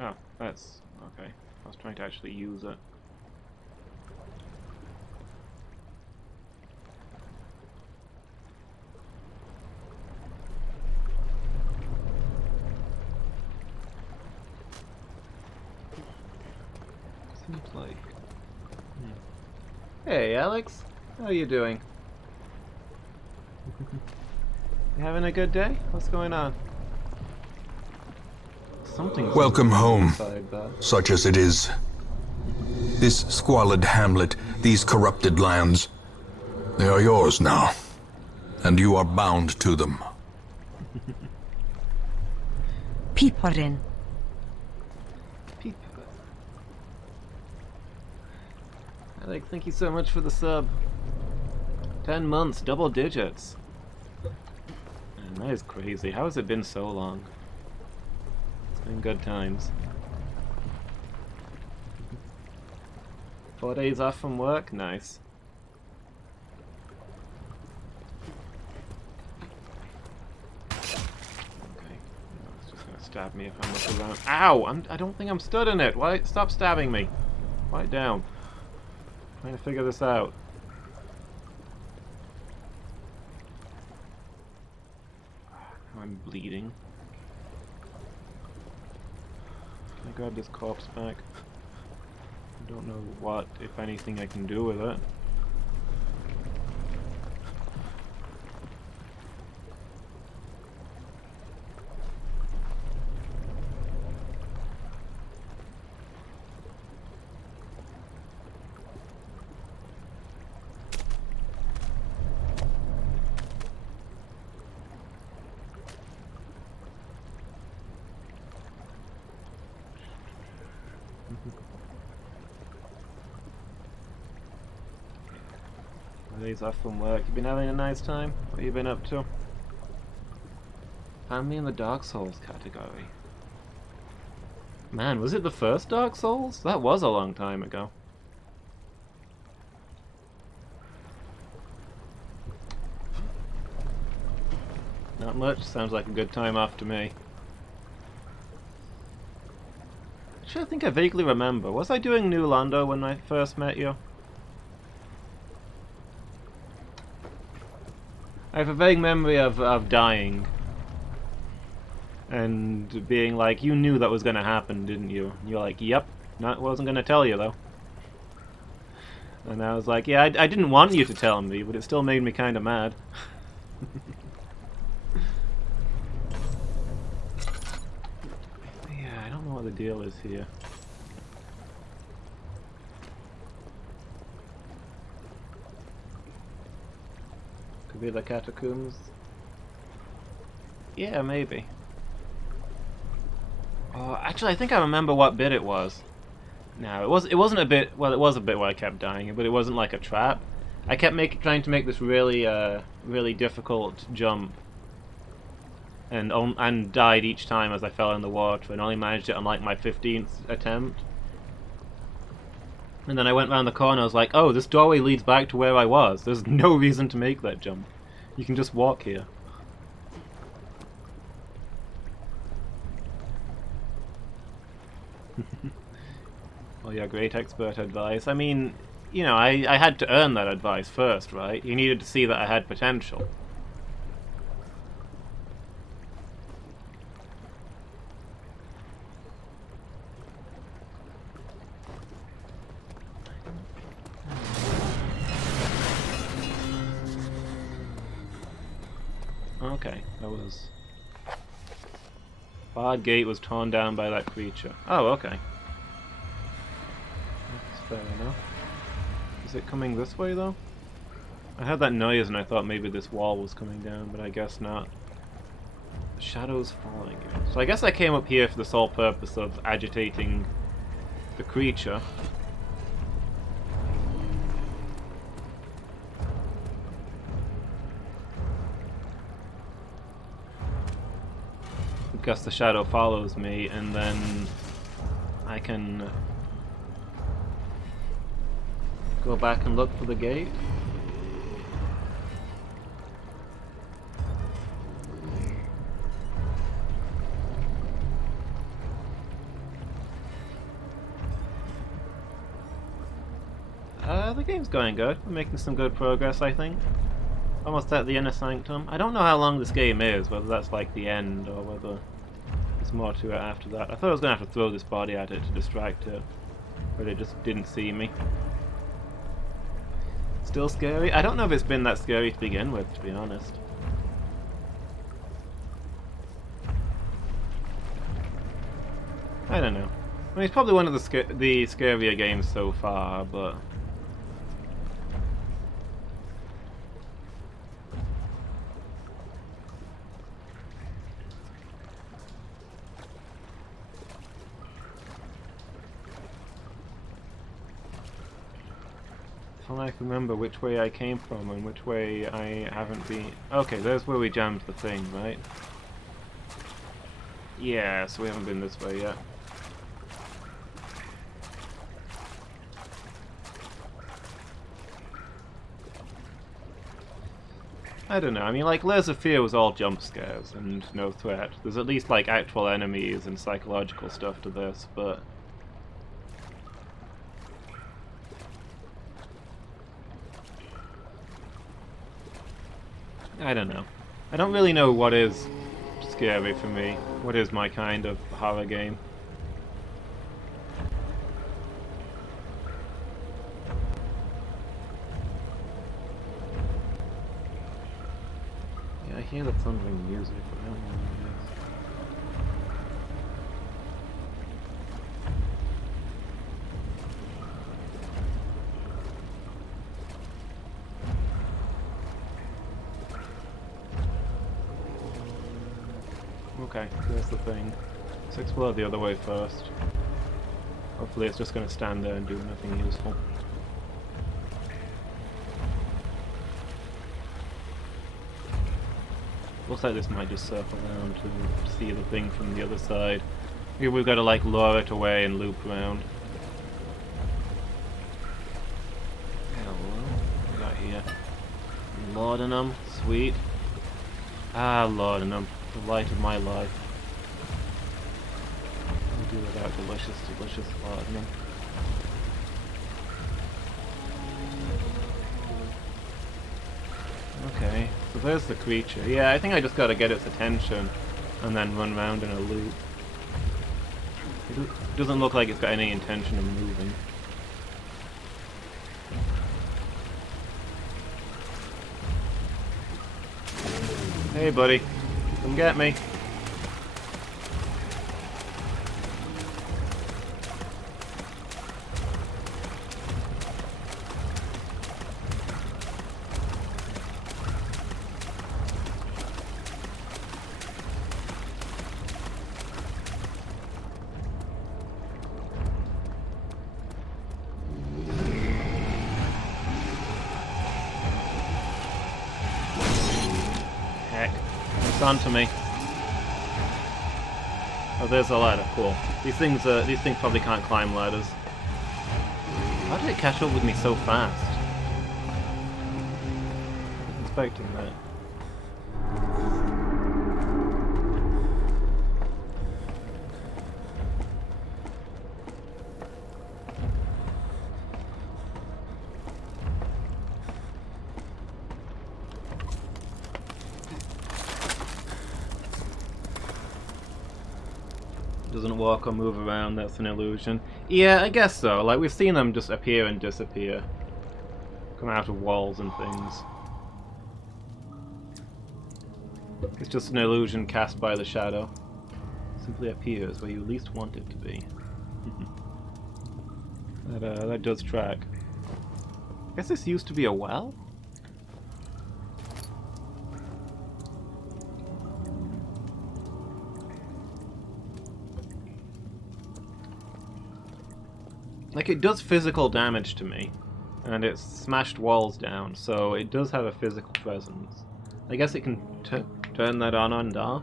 Oh, that's... okay. I was trying to actually use it. Seems like... Hey, Alex. How are you doing? You having a good day? What's going on? Something's Welcome home, inside that. such as it is. This squalid hamlet, these corrupted lands, they are yours now, and you are bound to them. Piparin. Peep. Alec, thank you so much for the sub. 10 months, double digits. Man, that is crazy. How has it been so long? It's been good times. 4 days off from work? Nice. Okay. No, it's just gonna stab me if I look around. Ow! I don't think I'm stood in it. Why? Stop stabbing me. Quiet down. Trying to figure this out. I'm bleeding. Can I grab this corpse back? I don't know what, if anything, I can do with it. Days off from work. You been having a nice time? What have you been up to? Found me in the Dark Souls category. Man, was it the first Dark Souls? That was a long time ago. Not much. Sounds like a good time off to me. Actually, I think I vaguely remember. Was I doing New Londo when I first met you? I have a vague memory of dying. And being like, you knew that was going to happen, didn't you? And you're like, yep. Wasn't going to tell you, though. And I was like, yeah, I didn't want you to tell me, but it still made me kind of mad. Yeah, I don't know what the deal is here. Could be the catacombs. Yeah, maybe. Actually, I think I remember what bit it was. No, it wasn't a bit. Well, it was a bit where I kept dying, but it wasn't like a trap. I kept trying to make this really, really difficult jump, and died each time as I fell in the water, and only managed it on like my 15th attempt. And then I went round the corner. I was like, "Oh, this doorway leads back to where I was. There's no reason to make that jump. You can just walk here." Well, yeah, great expert advice. I mean, you know, I had to earn that advice first, right? You needed to see that I had potential. Okay, that was... Barred gate was torn down by that creature. Oh, okay. That's fair enough. Is it coming this way, though? I heard that noise and I thought maybe this wall was coming down, but I guess not. The shadow's following you. So I guess I came up here for the sole purpose of agitating the creature. Because the shadow follows me, and then I can go back and look for the gate. The game's going good. We're making some good progress, I think. Almost at the inner sanctum. I don't know how long this game is, whether that's like the end or whether there's more to it after that. I thought I was going to have to throw this body at it to distract it, but it just didn't see me. Still scary? I don't know if it's been that scary to begin with, to be honest. I don't know. I mean, it's probably one of the scarier games so far, but... Can't I remember which way I came from and which way I haven't been. Okay, there's where we jammed the thing, right? Yeah, so we haven't been this way yet. I don't know, I mean, like, Layers of Fear was all jump scares and no threat. There's at least, like, actual enemies and psychological stuff to this, but... I don't know. I don't really know what is scary for me. What is my kind of horror game? Yeah, I hear the thundering music, but I don't know what it is. Okay, there's the thing. Let's explore the other way first. Hopefully it's just going to stand there and do nothing useful. Looks like this might just circle around to see the thing from the other side. Maybe we've got to like lure it away and loop around. Hello, what we got here? Laudanum, sweet. Ah, laudanum, the light of my life. I'll do without delicious, delicious laudanum. Okay, so there's the creature. Yeah, I think I just gotta get its attention and then run around in a loop. It doesn't look like it's got any intention of moving. Hey buddy, come get me. Heck, it's onto me. Oh, there's a ladder. Cool. These things probably can't climb ladders. How did it catch up with me so fast? I wasn't expecting that. Doesn't walk or move around, that's an illusion. Yeah, I guess so. Like, we've seen them just appear and disappear. Come out of walls and things. It's just an illusion cast by the shadow. Simply appears where you least want it to be. That does track. I guess this used to be a well? Like, it does physical damage to me, and it's smashed walls down, so it does have a physical presence. I guess it can turn that on and off.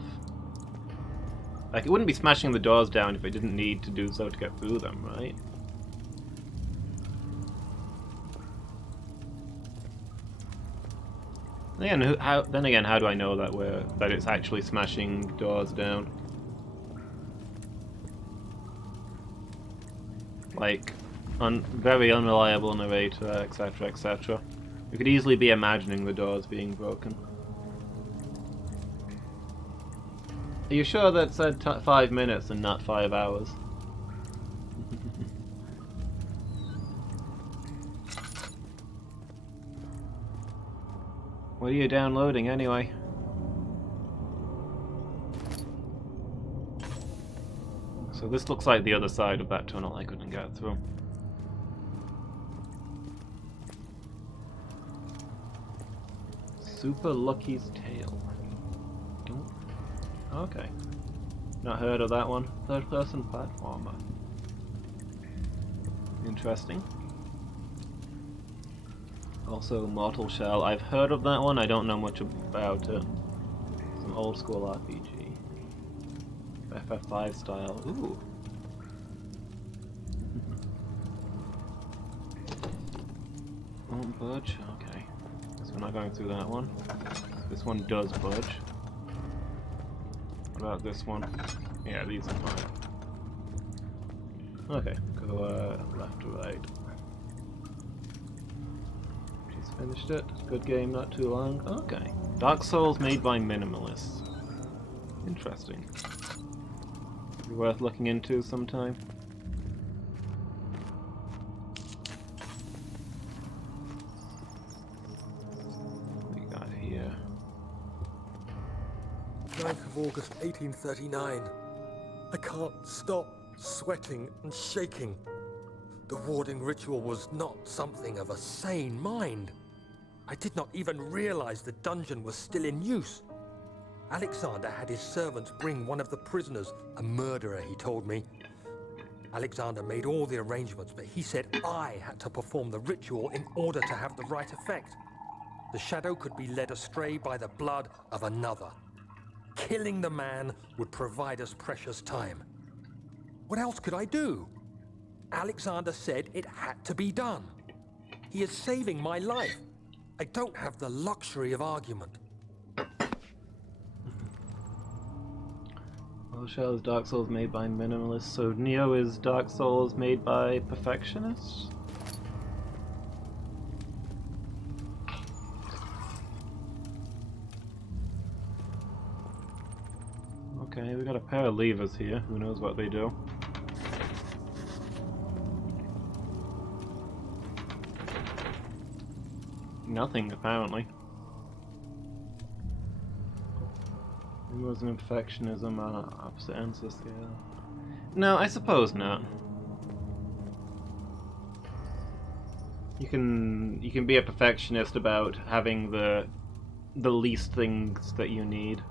Like, it wouldn't be smashing the doors down if it didn't need to do so to get through them, right? Then again, how do I know that it's actually smashing doors down? Like, very unreliable narrator, etc., etc. You could easily be imagining the doors being broken. Are you sure that said 5 minutes and not 5 hours? What are you downloading anyway? So this looks like the other side of that tunnel I couldn't get through. Super Lucky's Tale. Oh. Okay. Not heard of that one. Third-person platformer. Interesting. Also, Mortal Shell. I've heard of that one. I don't know much about it. Some old school RPG. FF5 style. Ooh. Won't budge? Okay. Guess we're not going through that one. This one does budge. What about this one? Yeah, these are fine. Okay, go left to right. She's finished it. Good game, not too long. Okay. Dark Souls made by minimalists. Interesting. Be worth looking into sometime. What we got here? 9th of August, 1839. I can't stop sweating and shaking. The warding ritual was not something of a sane mind. I did not even realize the dungeon was still in use. Alexander had his servants bring one of the prisoners, a murderer, he told me. Alexander made all the arrangements, but he said I had to perform the ritual in order to have the right effect. The shadow could be led astray by the blood of another. Killing the man would provide us precious time. What else could I do? Alexander said it had to be done. He is saving my life. I don't have the luxury of argument. Well, Shell is Dark Souls made by minimalists, so Neo is Dark Souls made by perfectionists? Okay, we got a pair of levers here. Who knows what they do? Nothing, apparently. Minimalism and perfectionism are opposite ends of the scale. No, I suppose not. You can be a perfectionist about having the least things that you need.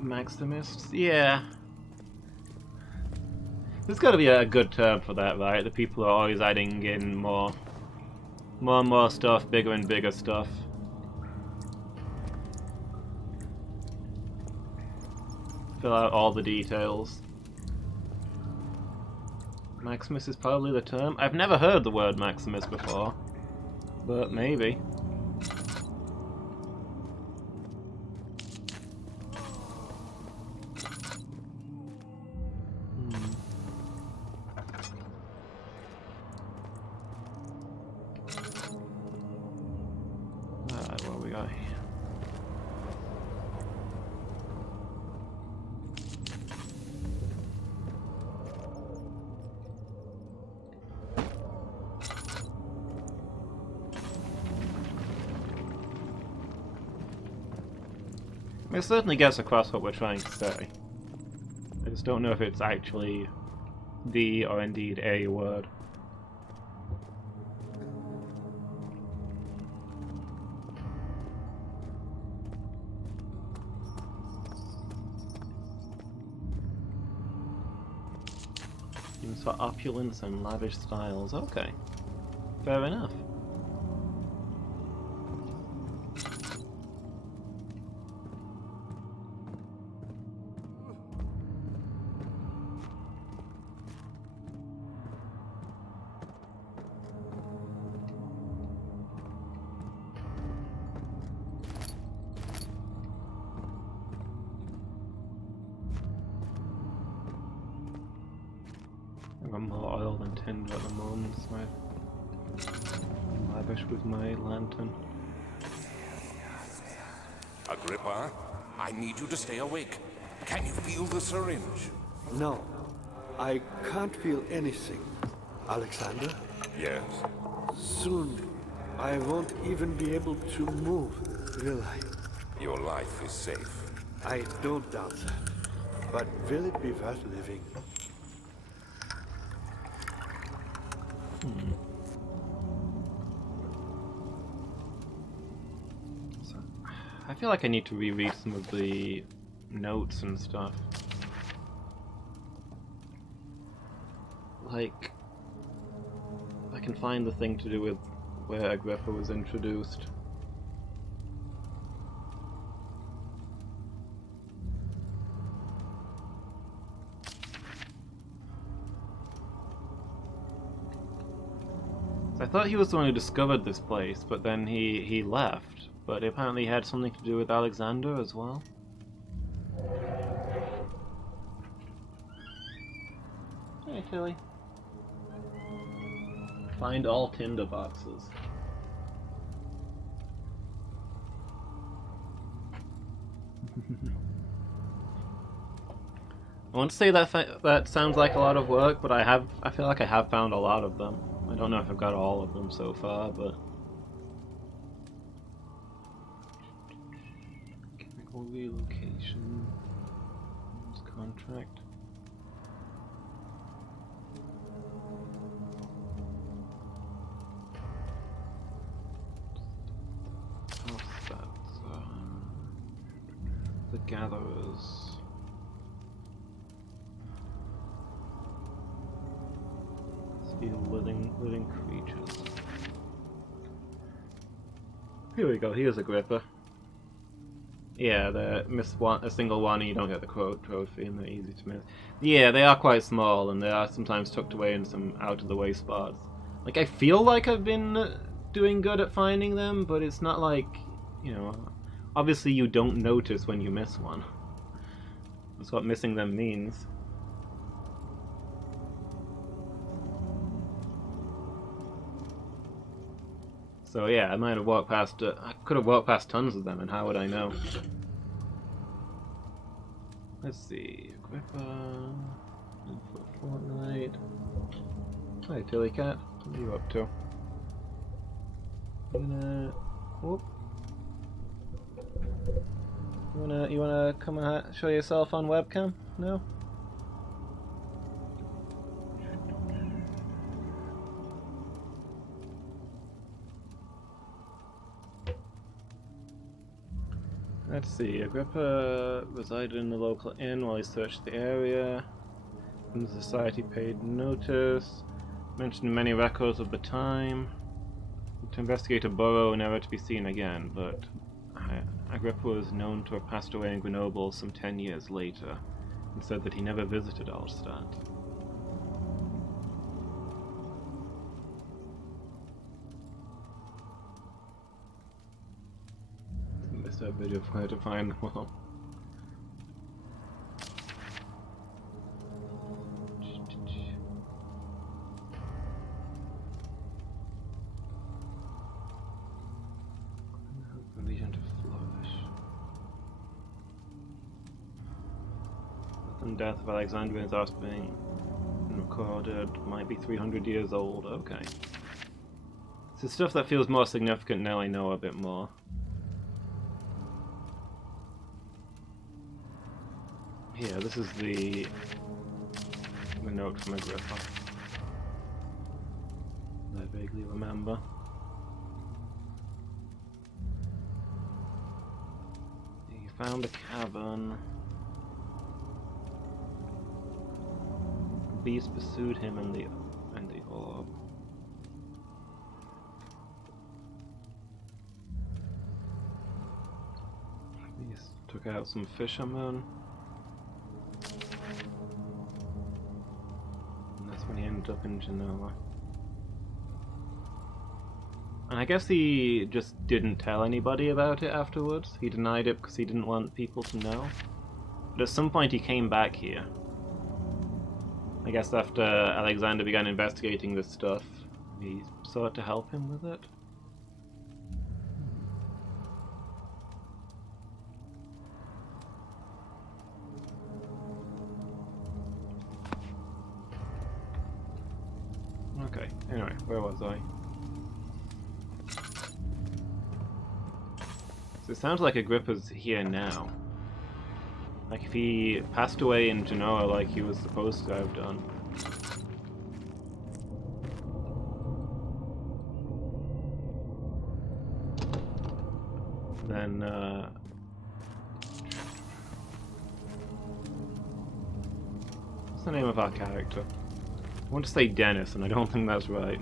Maximists? Yeah. There's got to be a good term for that, right? The people are always adding in more and more stuff, bigger and bigger stuff. Fill out all the details. Maximus is probably the term. I've never heard the word Maximus before, but maybe. It certainly gets across what we're trying to say. I just don't know if it's actually the or indeed a word. Used for opulence and lavish styles. Okay. Fair enough. I've got more oil than tinder at the moment, so I'm lavish with my lantern. Agrippa, I need you to stay awake. Can you feel the syringe? No, I can't feel anything. Alexander? Yes. Soon, I won't even be able to move, will I? Your life is safe. I don't doubt that. But will it be worth living? So, I feel like I need to reread some of the notes and stuff. Like, I can find the thing to do with where Agrippa was introduced. I thought he was the one who discovered this place, but then he left. But apparently he had something to do with Alexander as well. Hey, Tilly. Find all tinder boxes. I want to say that sounds like a lot of work, but I feel like I have found a lot of them. I don't know if I've got all of them so far, but chemical relocation, contract. What's that? The gatherers. Living creatures. Here we go. Here's Agrippa. Yeah, miss a single one and you don't get the trophy, and they're easy to miss. Yeah, they are quite small, and they are sometimes tucked away in some out-of-the-way spots. Like, I feel like I've been doing good at finding them, but it's not like, you know, obviously you don't notice when you miss one. That's what missing them means. So yeah, I might have walked past. I could have walked past tons of them, and how would I know? Let's see, Agrippa for a fortnight. Hi, Tilly Cat. What are you up to? Whoop. You wanna come and show yourself on webcam? No. Let's see, Agrippa resided in the local inn while he searched the area. The society paid notice. Mentioned many records of the time. To investigate a burrow never to be seen again, but Agrippa was known to have passed away in Grenoble some 10 years later, and said that he never visited Alstadt. A video of where to find them all. Religion to flourish. The death of Alexandrian's offspring recorded might be 300 years old. Okay. So stuff that feels more significant now I know a bit more. Yeah, this is the note from Agrippa. I vaguely remember. He found a cavern. The beast pursued him and the orb. The beast took out some fishermen. When he ended up in Genoa. And I guess he just didn't tell anybody about it afterwards. He denied it because he didn't want people to know. But at some point he came back here. I guess after Alexander began investigating this stuff, he sought to help him with it. Okay, anyway, where was I? So it sounds like Agrippa's here now. Like if he passed away in Genoa like he was supposed to have done. Then, What's the name of our character? I want to say Dennis, and I don't think that's right.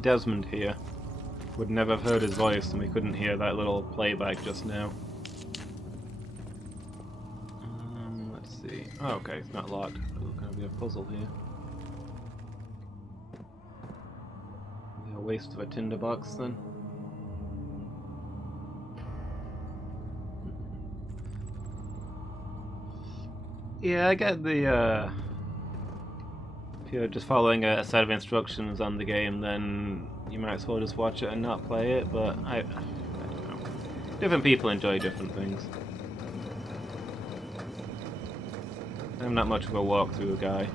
Desmond here. Would never have heard his voice, and we couldn't hear that little playback just now. Let's see. Oh, okay, it's not locked. There's gonna be a puzzle here. A waste of a tinderbox, then. Yeah, I get the, if you're just following a set of instructions on the game, then you might as well just watch it and not play it, but I don't know. Different people enjoy different things. I'm not much of a walkthrough guy.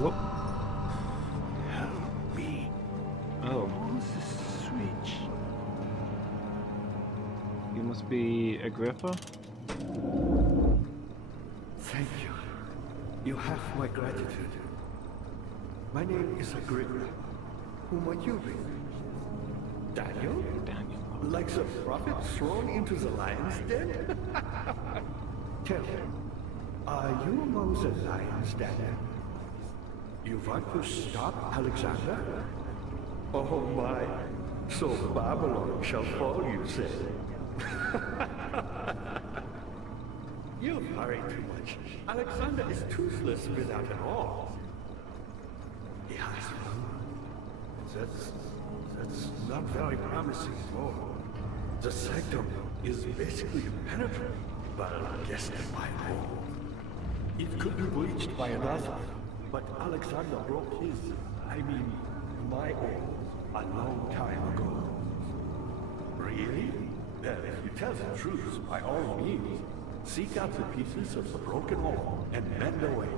Whoop. Help me. Oh. Who's the switch? You must be Agrippa? Thank you. You have my gratitude. My name is Agrippa. Who might you be? Daniel? Daniel. Like the prophet thrown into the lion's den? Tell me, are you among the lions, Daniel? You want to stop Alexander? Oh my, so Babylon shall fall, you say? You worry too much. Alexander is toothless without an arm. He has one. That's not very promising at all. The sanctum is basically impenetrable, but against my wall. It could be breached by another, but Alexander broke his, my wall, a long time ago. Really? Well, if you tell the truth, by all means, seek out the pieces of the broken wall and mend away.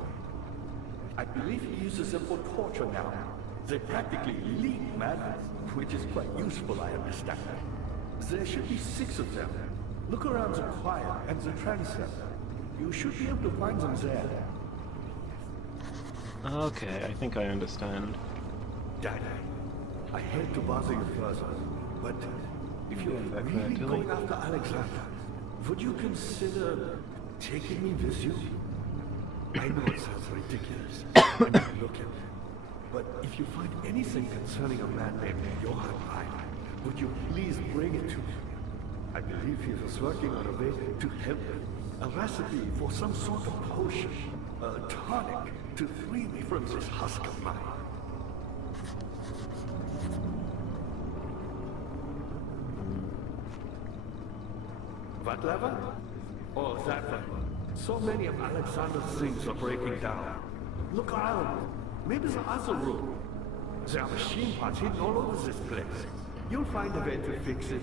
I believe he uses them for torture now. They practically leak madness, which is quite useful, I understand. There should be 6 of them. Look around the choir and the transept. You should be able to find them there. Okay, I think I understand. Daddy, I hate to bother you further, but if you're really going after Alexander, would you consider taking me with you? I know it sounds ridiculous. I mean, look at me. But if you find anything concerning a man named Johann Weyer, would you please bring it to me? I believe he was working on a way to help me. A recipe for some sort of potion, a tonic, to free me from this husk of mine. What lever? Oh, that one. So many of Alexander's things are breaking down. Look around. Maybe the other room. There are machine parts hidden all over this place. You'll find a way to fix it.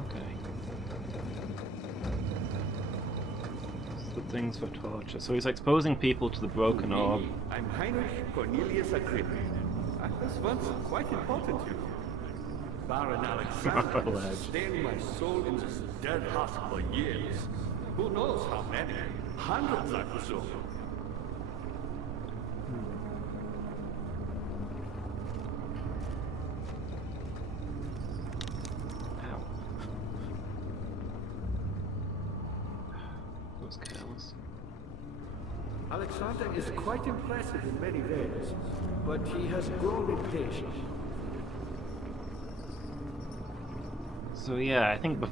Okay. So things for torture. So he's exposing people to the broken orb. I'm Heinrich Cornelius Agrippa. I was once quite important to you. Baron Alexander stained my soul in this dead husk for years. Who knows how many? Hundreds, I presume. Ow. That was careless. Alexander is quite impressive in many ways, but he has grown impatient. So yeah, I think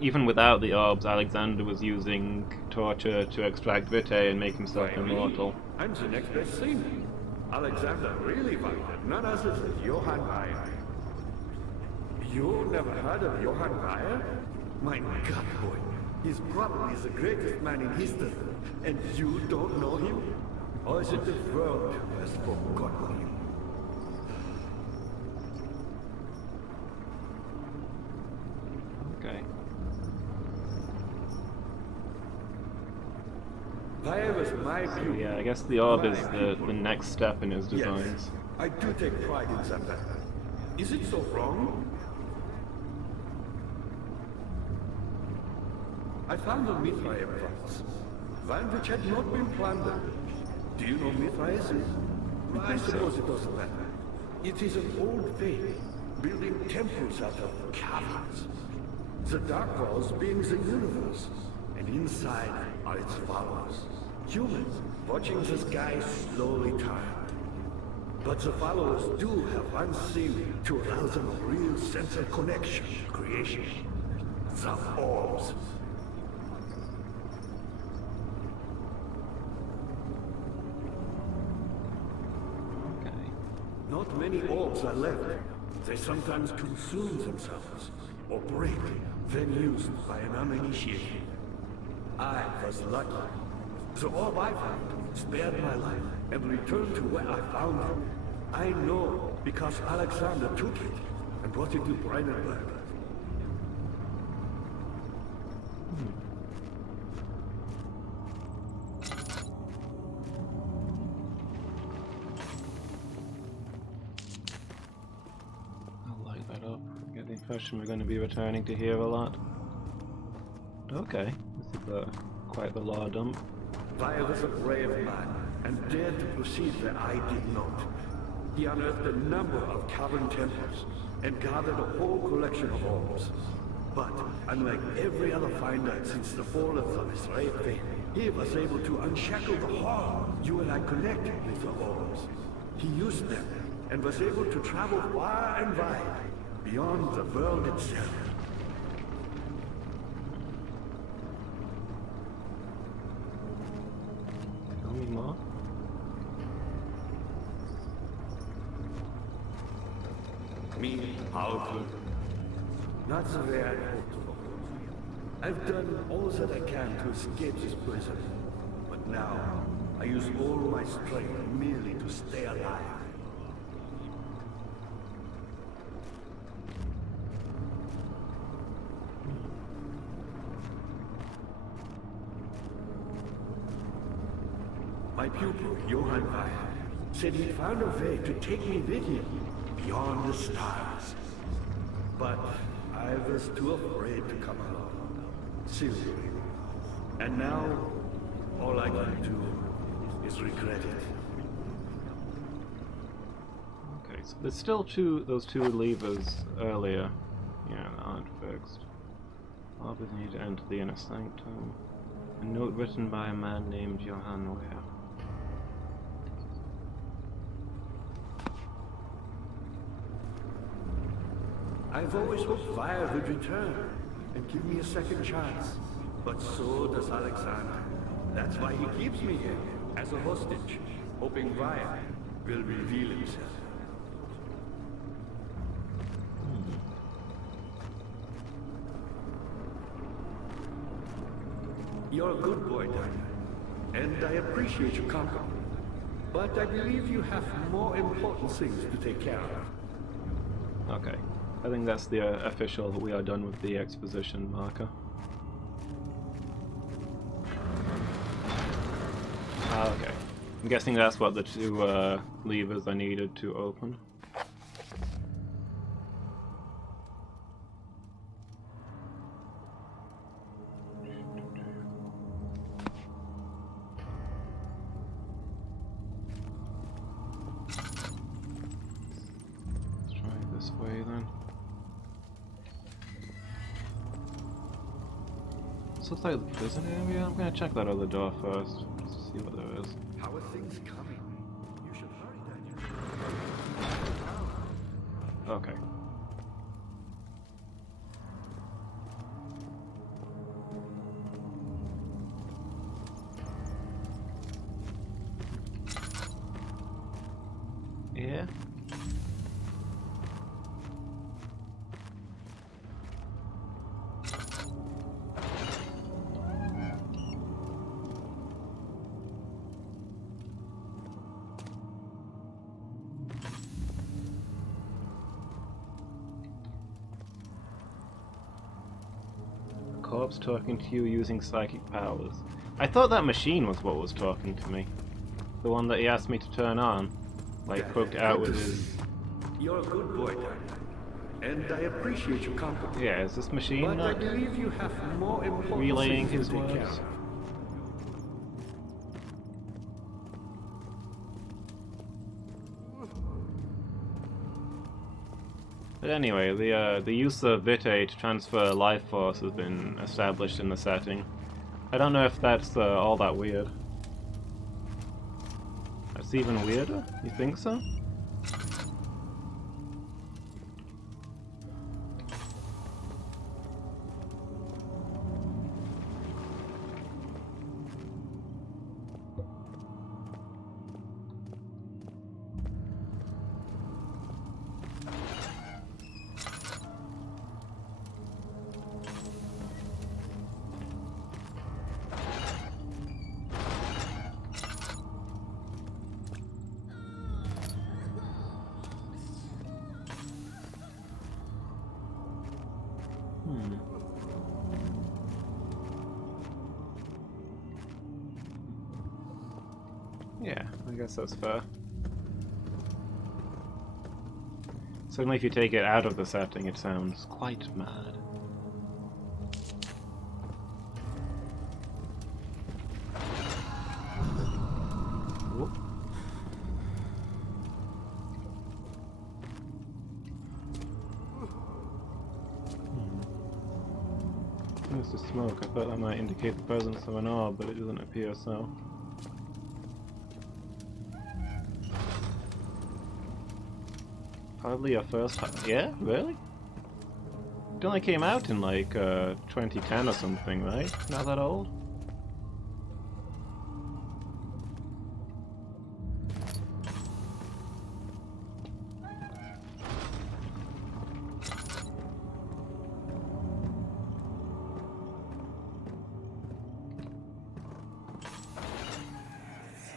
even without the orbs, Alexander was using torture to extract Vitae and make himself immortal. I'm the next best thing. Alexander really wanted none other than Johann Weyer. You never heard of Johann Weyer? My God, boy. He's probably the greatest man in history. And you don't know him? Or is it the world who has forgotten him? Okay. Weyer was my view. Yeah, I guess the orb is the next step in his designs. Yes, I do take pride in that. Is it so wrong? I found a Mithraeum once, one which had not been plundered. Do you know Mithraeus? I suppose it doesn't matter. It is an old faith, building temples out of caverns. The Dark Walls being the universe, and inside are its followers. Humans, watching the sky slowly turn. But the followers do have one thing to allow them a real sense of connection to creation. The orbs. Okay. Not many orbs are left. They sometimes consume themselves, or break, then used by an uninitiated. I was lucky. The orb I found spared my life and returned to where I found it. I know because Alexander took it and brought it to Brandenburg. I'll light that up. I get the impression we're going to be returning to here a lot. Okay, this is quite the law dump. Vaya was a brave man and dared to proceed where I did not. He unearthed a number of cavern temples and gathered a whole collection of orbs. But unlike every other finder since the fall of the Israel faith, he was able to unshackle the harm you and I connected with the orbs. He used them and was able to travel far and wide, beyond the world itself. Tell me more. Me, powerful. Not the way I hoped for. I've done all that I can to escape this prison. But now, I use all my strength merely to stay alive. My pupil, Johann Weyer, said he'd found a way to take me with him beyond the stars. But I was too afraid to come along. Silly. And now, all I can do is regret it. Okay, so there's still those two levers earlier. Yeah, that aren't fixed. Orbs need to enter the inner sanctum. A note written by a man named Johann Weyer. I've always hoped Weyer would return and give me a second chance. But so does Alexander. That's why he keeps me here, as a hostage, hoping Weyer will reveal himself. You're a good boy, Daniel, and I appreciate your company. But I believe you have more important things to take care of. Okay. I think that's the official we are done with the exposition marker. Ah, okay. I'm guessing that's what the two levers I needed to open. Let's try it this way then. This looks like the prison area. I'm gonna check that other door first, just to see what there is. How are things coming? You should hurry, Daniel. Okay. Yeah. Corpse talking to you using psychic powers. I thought that machine was what was talking to me. The one that he asked me to turn on. Like, poked out with his... You're a good boy, Daniel, and I appreciate your company. Yeah, is this machine But I not believe you have more important relaying things his to take care words? of. But anyway, the use of Vitae to transfer life force has been established in the setting. I don't know if that's all that weird. That's even weirder? You think so? Yeah, I guess that's fair. Certainly if you take it out of the setting, it sounds quite mad. Whoop. There's the smoke. I thought that might indicate the presence of an orb, but it doesn't appear so. Probably your first time. Yeah? Really? It only came out in like 2010 or something, right? Not that old?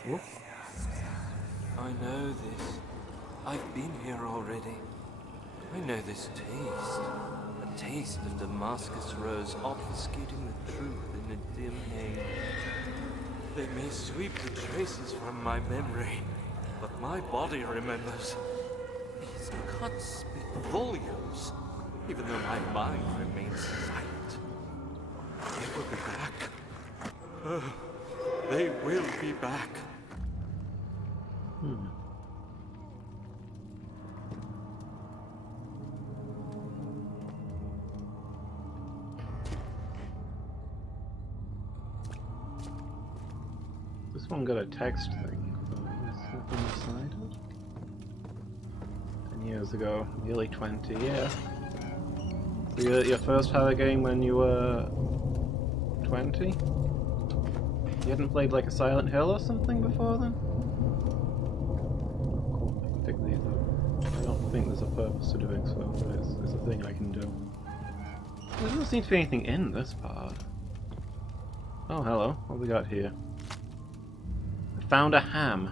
Whoop. I know this. I've been here already. I know this taste. A taste of Damascus rose obfuscating the truth in a dim haze. They may sweep the traces from my memory, but my body remembers. These cuts speak volumes, even though my mind remains silent. They will be back. Oh, they will be back. This one got a text thing. There's nothing inside it. 10 years ago, nearly 20, yeah. So your first horror game when you were 20? You hadn't played like a Silent Hill or something before then? Cool, I can pick these up. I don't think there's a purpose to doing so, but it's a thing I can do. There doesn't seem to be anything in this part. Oh, hello. What have we got here? I found a ham.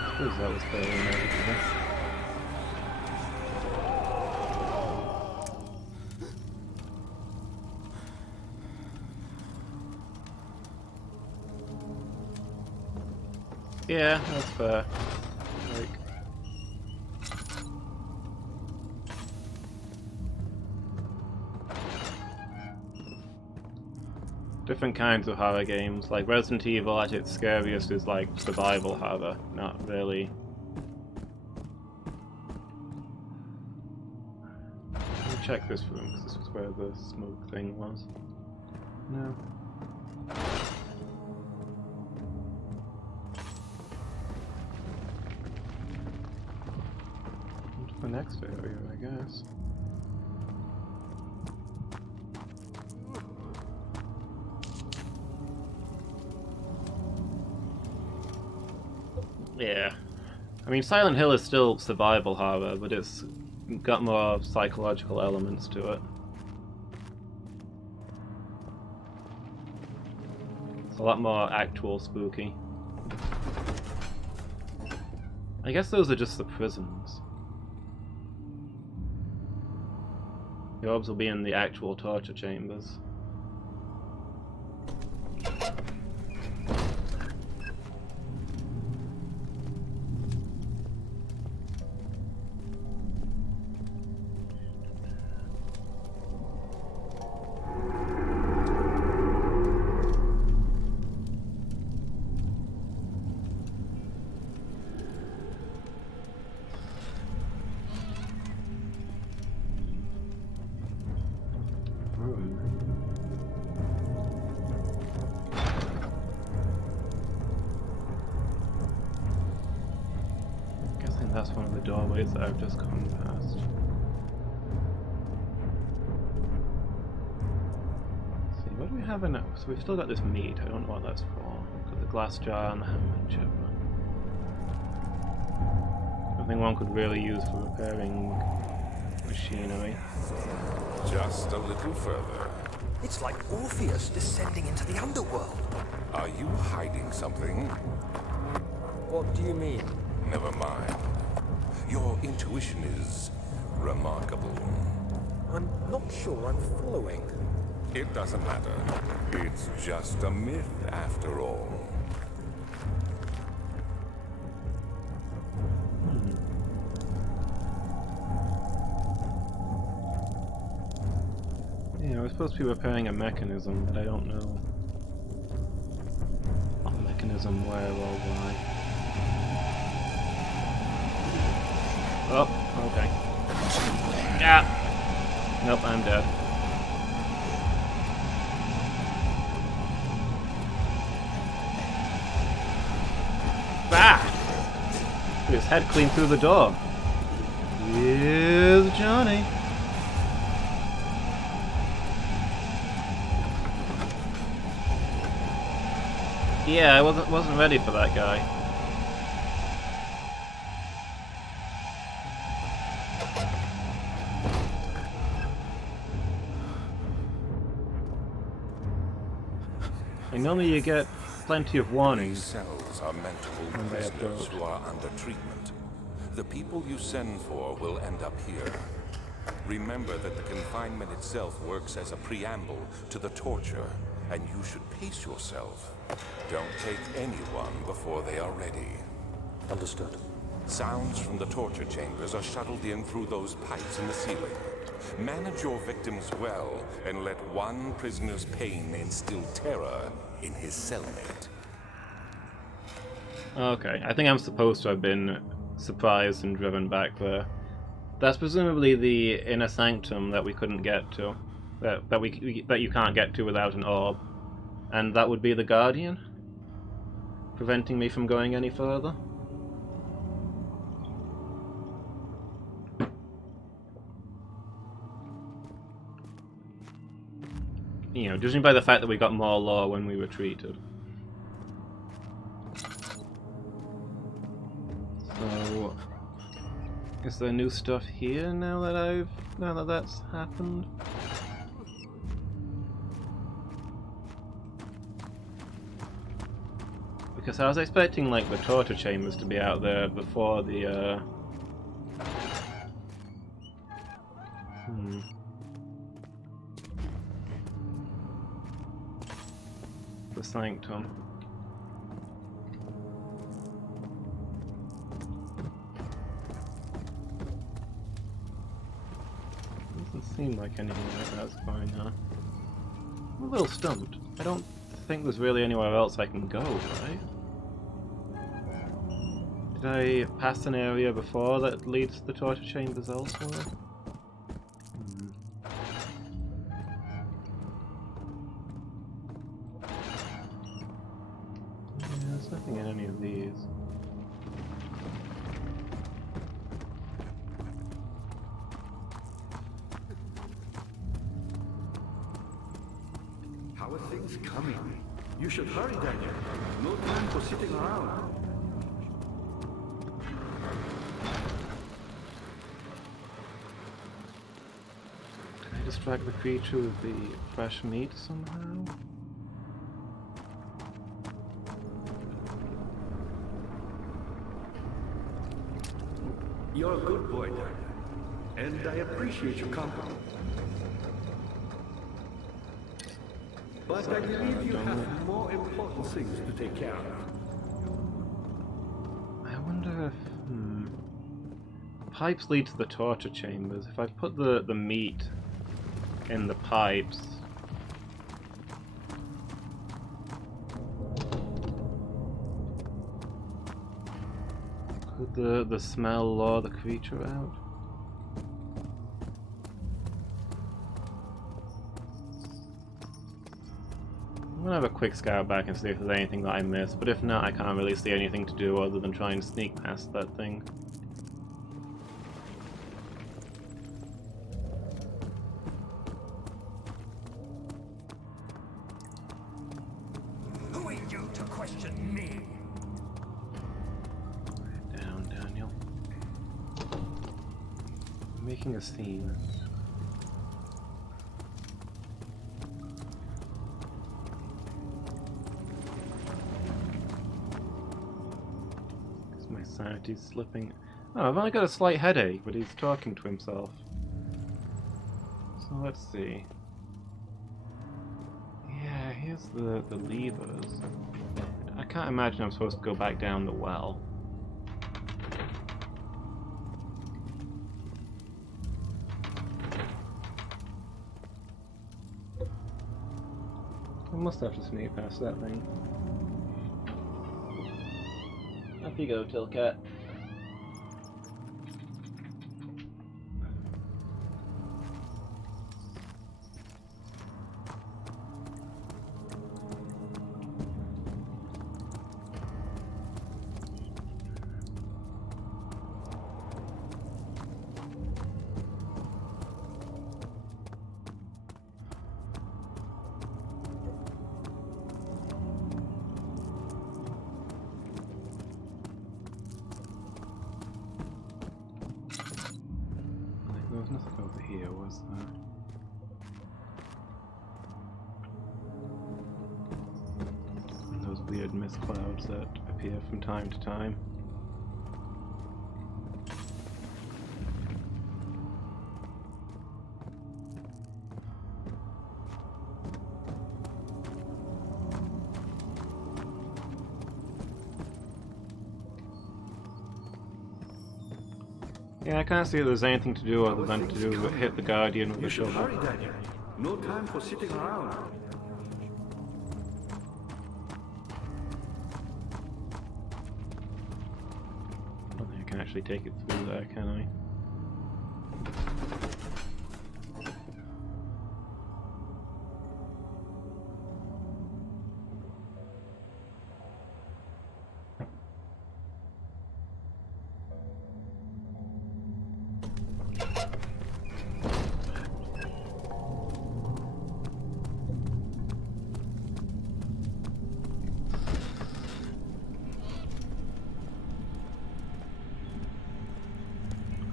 I suppose that was fairly inevitable. Yeah, that's fair. Like, different kinds of horror games, like Resident Evil at its scariest is like survival horror, not really. Let me check this room, because this was where the smoke thing was. No. The next area, I guess. Yeah. I mean, Silent Hill is still survival horror, but it's got more psychological elements to it. It's a lot more actual spooky. I guess those are just the prisons. The orbs will be in the actual torture chambers. And that's one of the doorways that I've just come past. Let's see, what do we have in it? So we've still got this meat. I don't know what that's for. We've got the glass jar and the hammer chip. Nothing one could really use for repairing machinery. Just a little further. It's like Orpheus descending into the underworld. Are you hiding something? What do you mean? Never mind. Your intuition is remarkable. I'm not sure I'm following. It doesn't matter. It's just a myth after all. Yeah, we're supposed to be repairing a mechanism, but I don't know what mechanism, where, or why. Oh, okay. Yeah! Nope, I'm dead. Ah! Put his head clean through the door. Here's Johnny. Yeah, I wasn't ready for that guy. And normally you get plenty of These warnings. cells are meant to hold When they prisoners approach. who are under treatment. The people you send for will end up here. Remember that the confinement itself works as a preamble to the torture, and you should pace yourself. Don't take anyone before they are ready. Understood. Sounds from the torture chambers are shuttled in through those pipes in the ceiling. Manage your victims well, and let one prisoner's pain instill terror in his cellmate. Okay, I think I'm supposed to have been surprised and driven back there. That's presumably the inner sanctum that we couldn't get to, that you can't get to without an orb, and that would be the Guardian, preventing me from going any further. You know, judging by the fact that we got more lore when we retreated. So, is there new stuff here now that that's happened? Because I was expecting like the torture chambers to be out there before the the sanctum. Doesn't seem like anything like that's going on. I'm a little stumped. I don't think there's really anywhere else I can go, right? Did I pass an area before that leads to the torture chambers elsewhere? Yeah, there's nothing in any of these. How are things coming? You should hurry, Daniel. No time for sitting around. Can I distract the creature with the fresh meat somehow? You're a good boy, Daniel. And I appreciate your company. But I believe you have more important things to take care of. I wonder if... Pipes lead to the torture chambers. If I put the meat in the pipes... Could the smell lure the creature out? I'm gonna have a quick scout back and see if there's anything that I missed, but if not, I can't really see anything to do other than try and sneak past that thing. Making a scene. My sanity's slipping. Oh, I've only got a slight headache, but he's talking to himself. So let's see. Yeah, here's the levers. I can't imagine I'm supposed to go back down the well. I must have to sneak past that thing. Up you go, Tilcat. There was nothing over here, was there? And those weird mist clouds that appear from time to time. Yeah, I can't see that there's anything to do other than to hit the Guardian with a You should shovel. hurry, Daniel. No time for sitting around. I don't think I can actually take it through there, can I?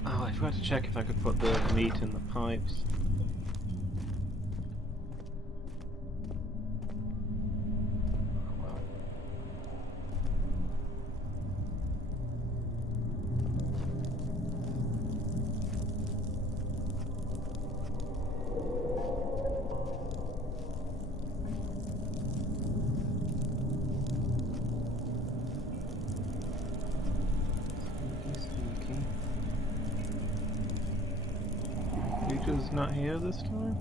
Oh, I forgot to check if I could put the meat in the pipes. Sneaky. Creature's not here this time?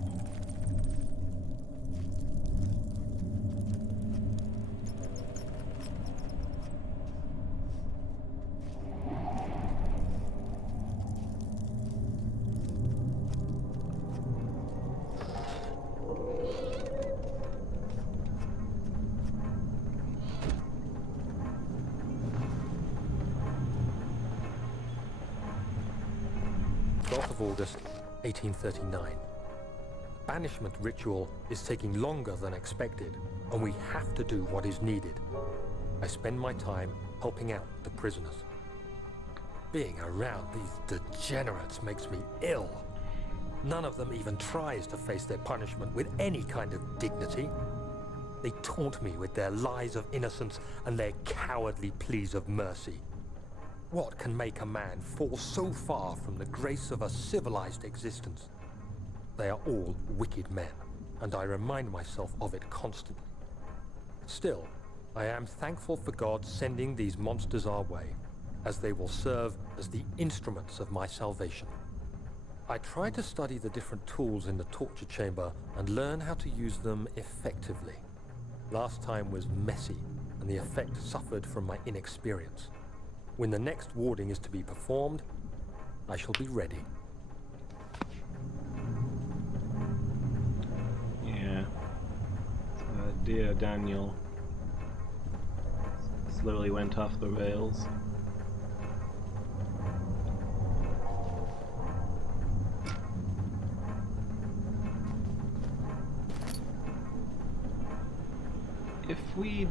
Of August, 1839. The banishment ritual is taking longer than expected, and we have to do what is needed. I spend my time helping out the prisoners. Being around these degenerates makes me ill. None of them even tries to face their punishment with any kind of dignity. They taunt me with their lies of innocence and their cowardly pleas of mercy. What can make a man fall so far from the grace of a civilized existence? They are all wicked men, and I remind myself of it constantly. Still, I am thankful for God sending these monsters our way, as they will serve as the instruments of my salvation. I try to study the different tools in the torture chamber and learn how to use them effectively. Last time was messy, and the effect suffered from my inexperience. When the next warding is to be performed, I shall be ready. Yeah. Dear Daniel. This literally went off the rails. If we...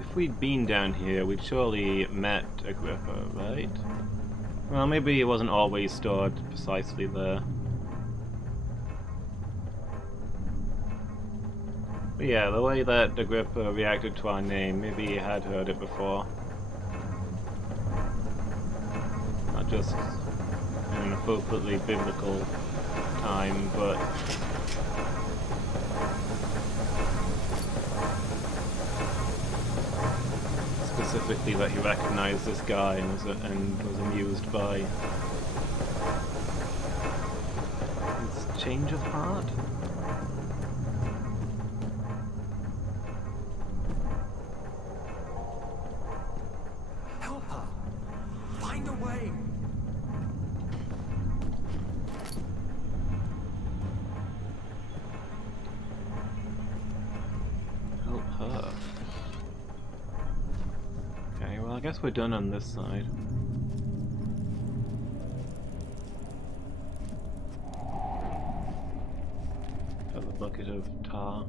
If we'd been down here, we'd surely met Agrippa, right? Well, maybe he wasn't always stored precisely there. But yeah, the way that Agrippa reacted to our name, maybe he had heard it before. Not just in an appropriately biblical time, but specifically that he recognized this guy and was amused by his change of heart. Help her! Find a way! Help her. Okay, well I guess we're done on this side. Got the bucket of tar.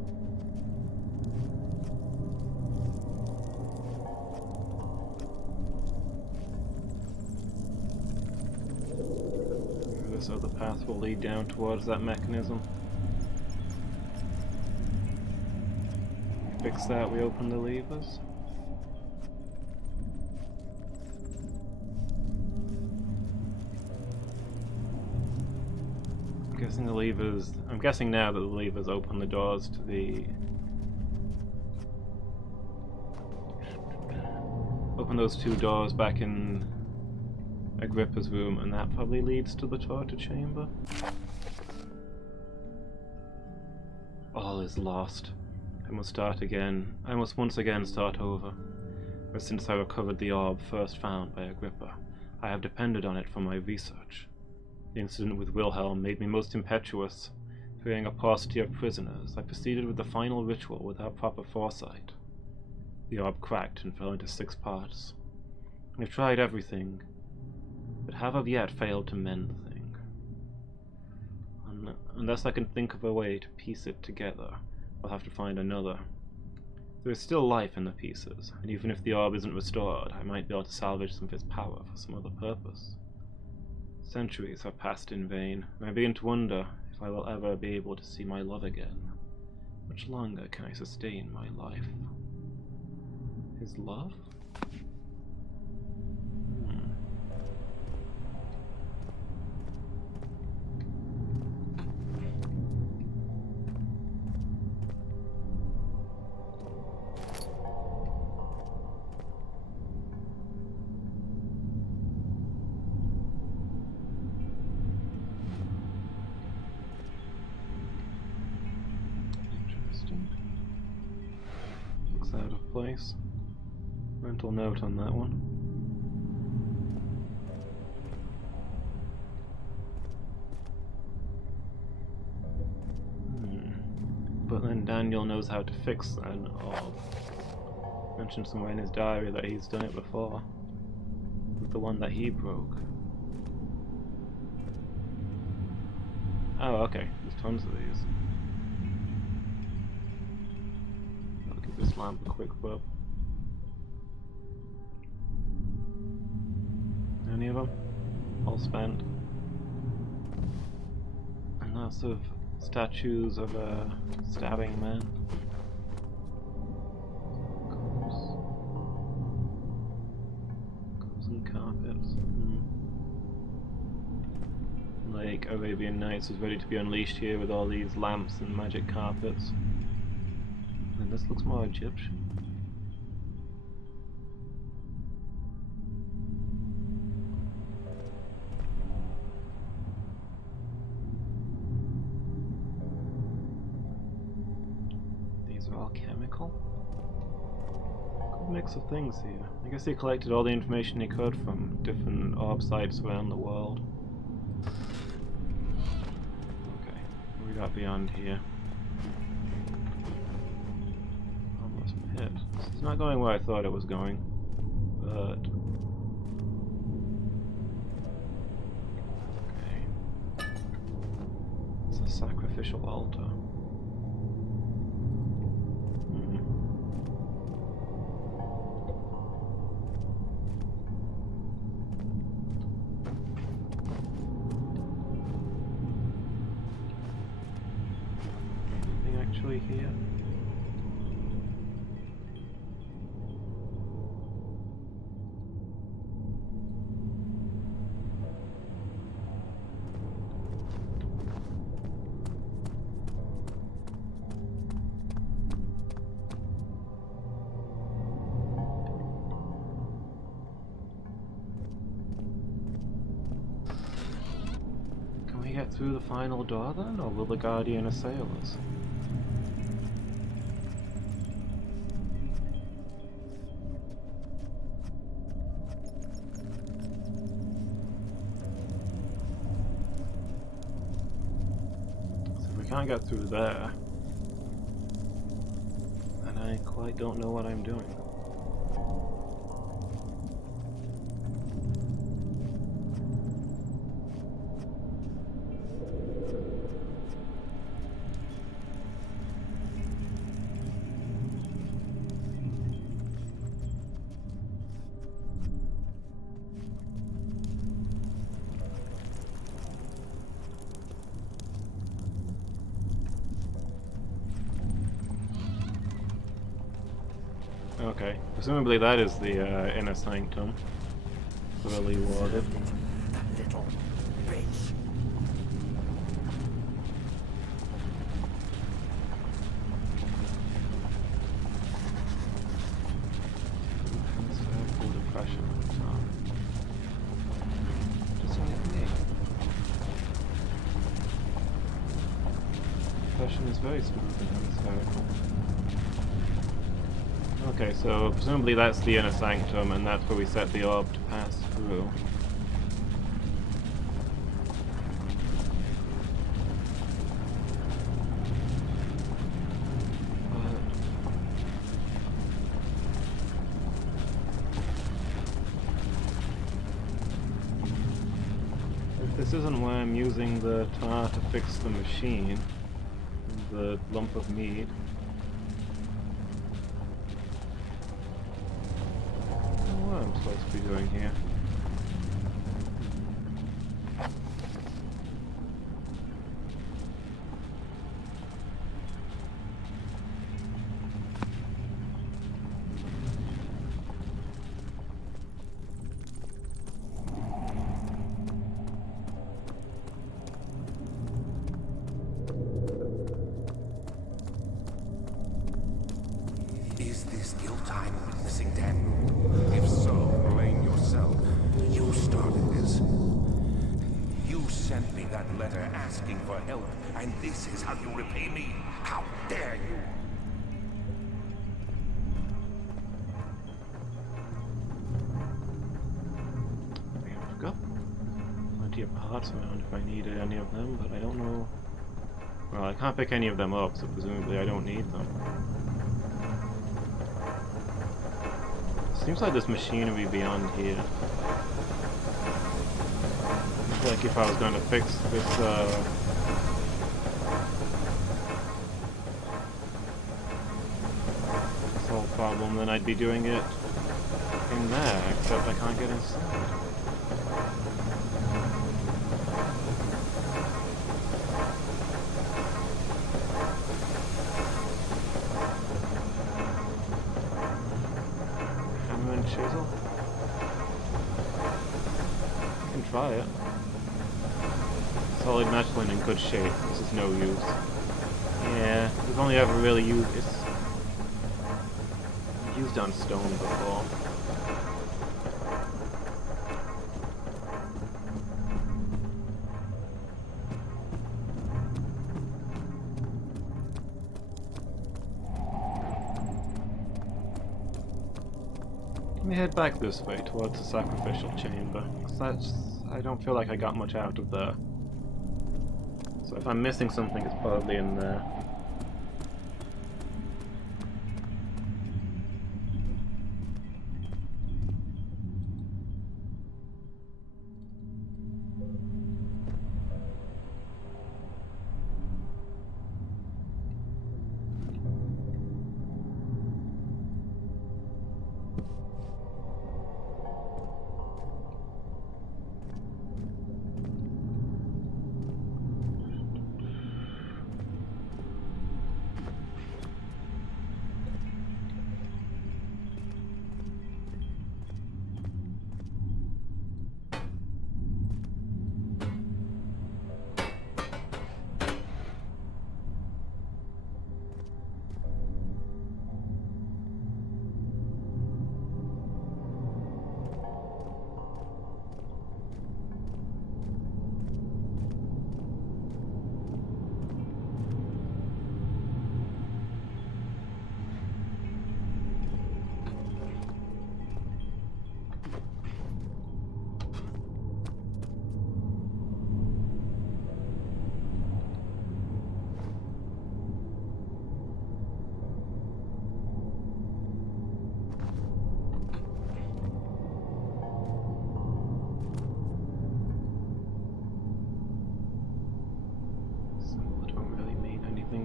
So the path will lead down towards that mechanism. Fix that, we open the levers. I'm guessing now that the levers open the doors to the... Open those two doors back in Agrippa's room, and that probably leads to the torture chamber. All is lost. I must start again. I must once again start over. Ever since I recovered the orb first found by Agrippa, I have depended on it for my research. The incident with Wilhelm made me most impetuous. Fearing a paucity of prisoners, I proceeded with the final ritual without proper foresight. The orb cracked and fell into 6 parts. I've tried everything, but have of yet failed to mend the thing. Unless I can think of a way to piece it together, I'll have to find another. There is still life in the pieces, and even if the orb isn't restored, I might be able to salvage some of its power for some other purpose. Centuries have passed in vain, and I begin to wonder if I will ever be able to see my love again. How much longer can I sustain my life? His love? Looks out of place. Mental note on that one. But then Daniel knows how to fix an orb. Mentioned somewhere in his diary that he's done it before. With the one that he broke. Oh, okay. There's tons of these. I'll give this lamp a quick rub. Any of them? All spent. And lots of statues of a stabbing man. Cups and carpets. Like Arabian Nights is ready to be unleashed here with all these lamps and magic carpets. And this looks more Egyptian. These are all chemical. Good mix of things here. I guess he collected all the information he could from different orb sites around the world. Okay, what we got beyond here? Almost pit. It's not going where I thought it was going, but okay. It's a sacrificial altar. get through the final door then, or will the Guardian assail us? So if we can't get through there, then I quite don't know what I'm doing. Okay, presumably that is the inner sanctum. Thoroughly warded. Little bitch. Circle depression on the top. Just like me. Depression is very smooth and hemispherical. Okay, so presumably that's the inner sanctum, and that's where we set the orb to pass through. But if this isn't where I'm using the tar to fix the machine, the lump of meat. What I'm supposed to be doing here. Is this guilt I'm witnessing, Daniel? If so, blame yourself. You started this. You sent me that letter asking for help, and this is how you repay me? How dare you? I've got plenty of parts around if I needed any of them, but I don't know. Well, I can't pick any of them up, so presumably I don't need them. Seems like there's machinery beyond here. Seems like if I was going to fix this, this whole problem, then I'd be doing it in there, except I can't get inside. Chisel? I can try it. Solid Michelin in good shape. This is no use. Yeah, we've only ever really used on stone before. Let me head back this way towards the sacrificial chamber, 'cause I don't feel like I got much out of there. So if I'm missing something, it's probably in there.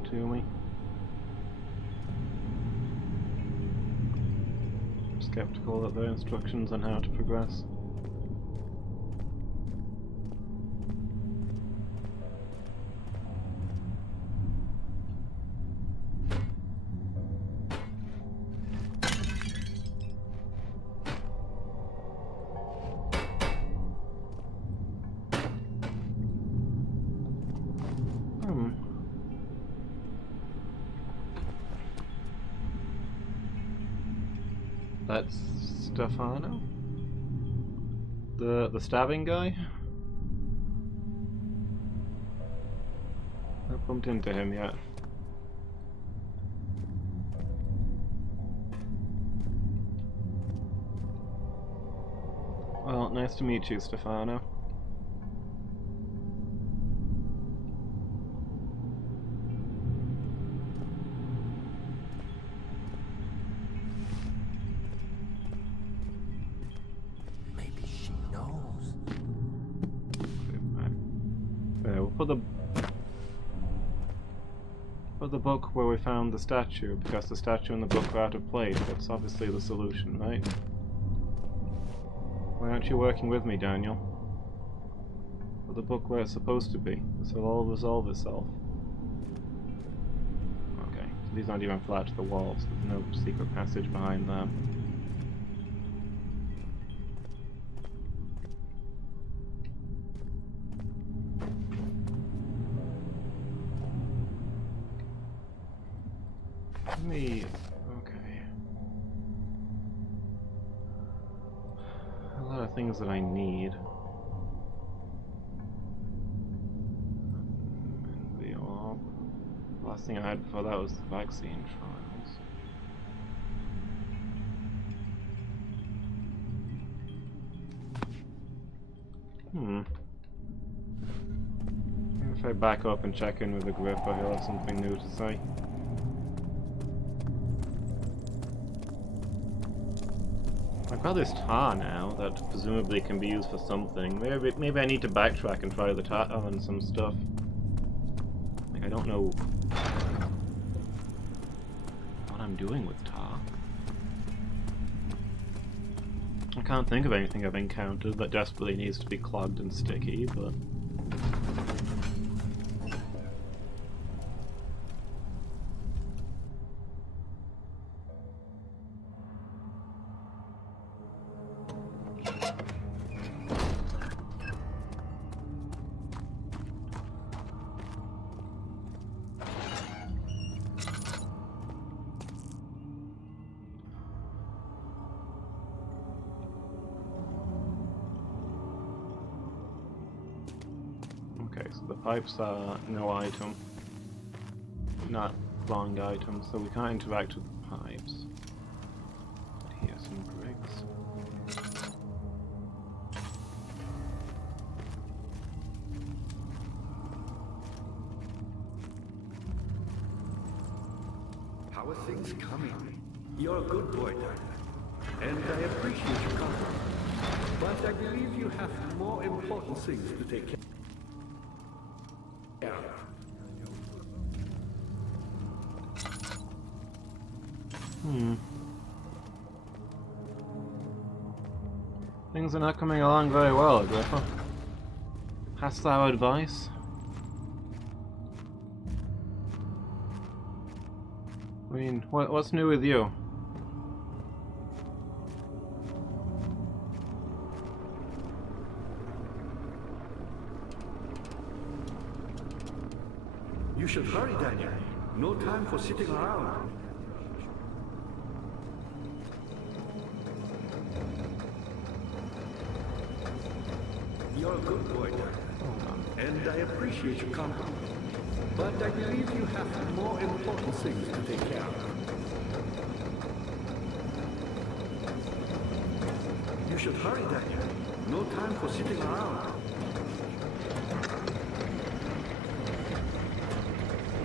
to me. I'm skeptical that there are instructions on how to progress. That's Stefano? The stabbing guy? I bumped into him yet. Well, nice to meet you, Stefano. Put the book where we found the statue, because the statue and the book are out of place. That's obviously the solution, right? Why aren't you working with me, Daniel? Put the book where it's supposed to be. This will all resolve itself. Okay, so these aren't even flat to the walls. There's no secret passage behind them. Okay. A lot of things that I need. The last thing I had before that was the vaccine trials. If I back up and check in with the Gripper, he'll have something new to say. I've got this tar now that presumably can be used for something. Maybe I need to backtrack and try the tar on some stuff. Like, I don't know what I'm doing with tar. I can't think of anything I've encountered that desperately needs to be clogged and sticky, but... Okay, so the pipes are no item. Not long items, so we can't interact with the pipes. But here's some bricks. How are things coming? You're a good boy, Daniel, and I appreciate your comfort. But I believe you have more important things to take care of. Things are not coming along very well, Agrippa. Hast thou advice? I mean, what's new with you? You should hurry, Daniel. No time for sitting around. You're a good boy, Daniel, and I appreciate your company. But I believe you have more important things to take care of. You should hurry, Daniel. No time for sitting around.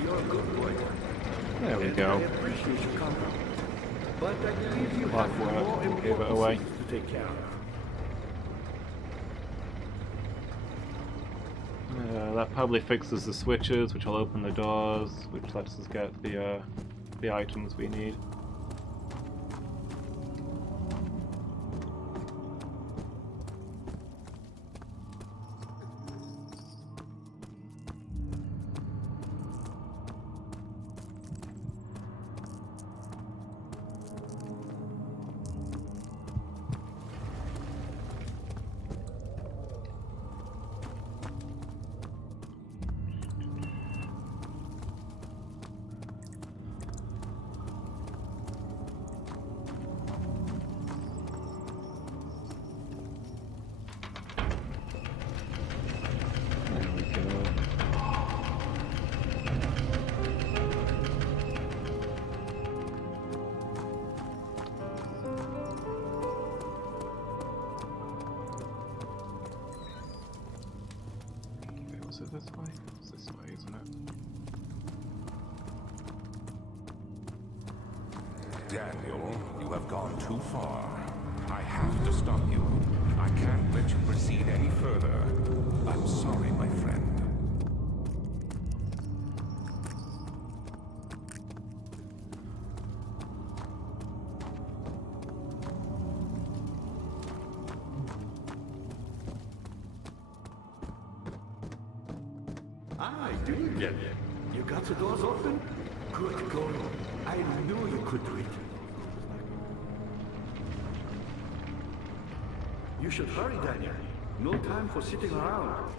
You're a good boy, Daniel. There we And go. I appreciate your company. But I believe you Clock have work. more Give it important away. things to take care of. That probably fixes the switches, which will open the doors, which lets us get the items we need. Was it this way? It's this way, isn't it? Daniel, you have gone too far. I have to stop you. I can't let you proceed any further. I'm sorry, my friend. I do get it. You got the doors open? Good going. I knew you could do it. You should hurry, Daniel. No time for sitting around.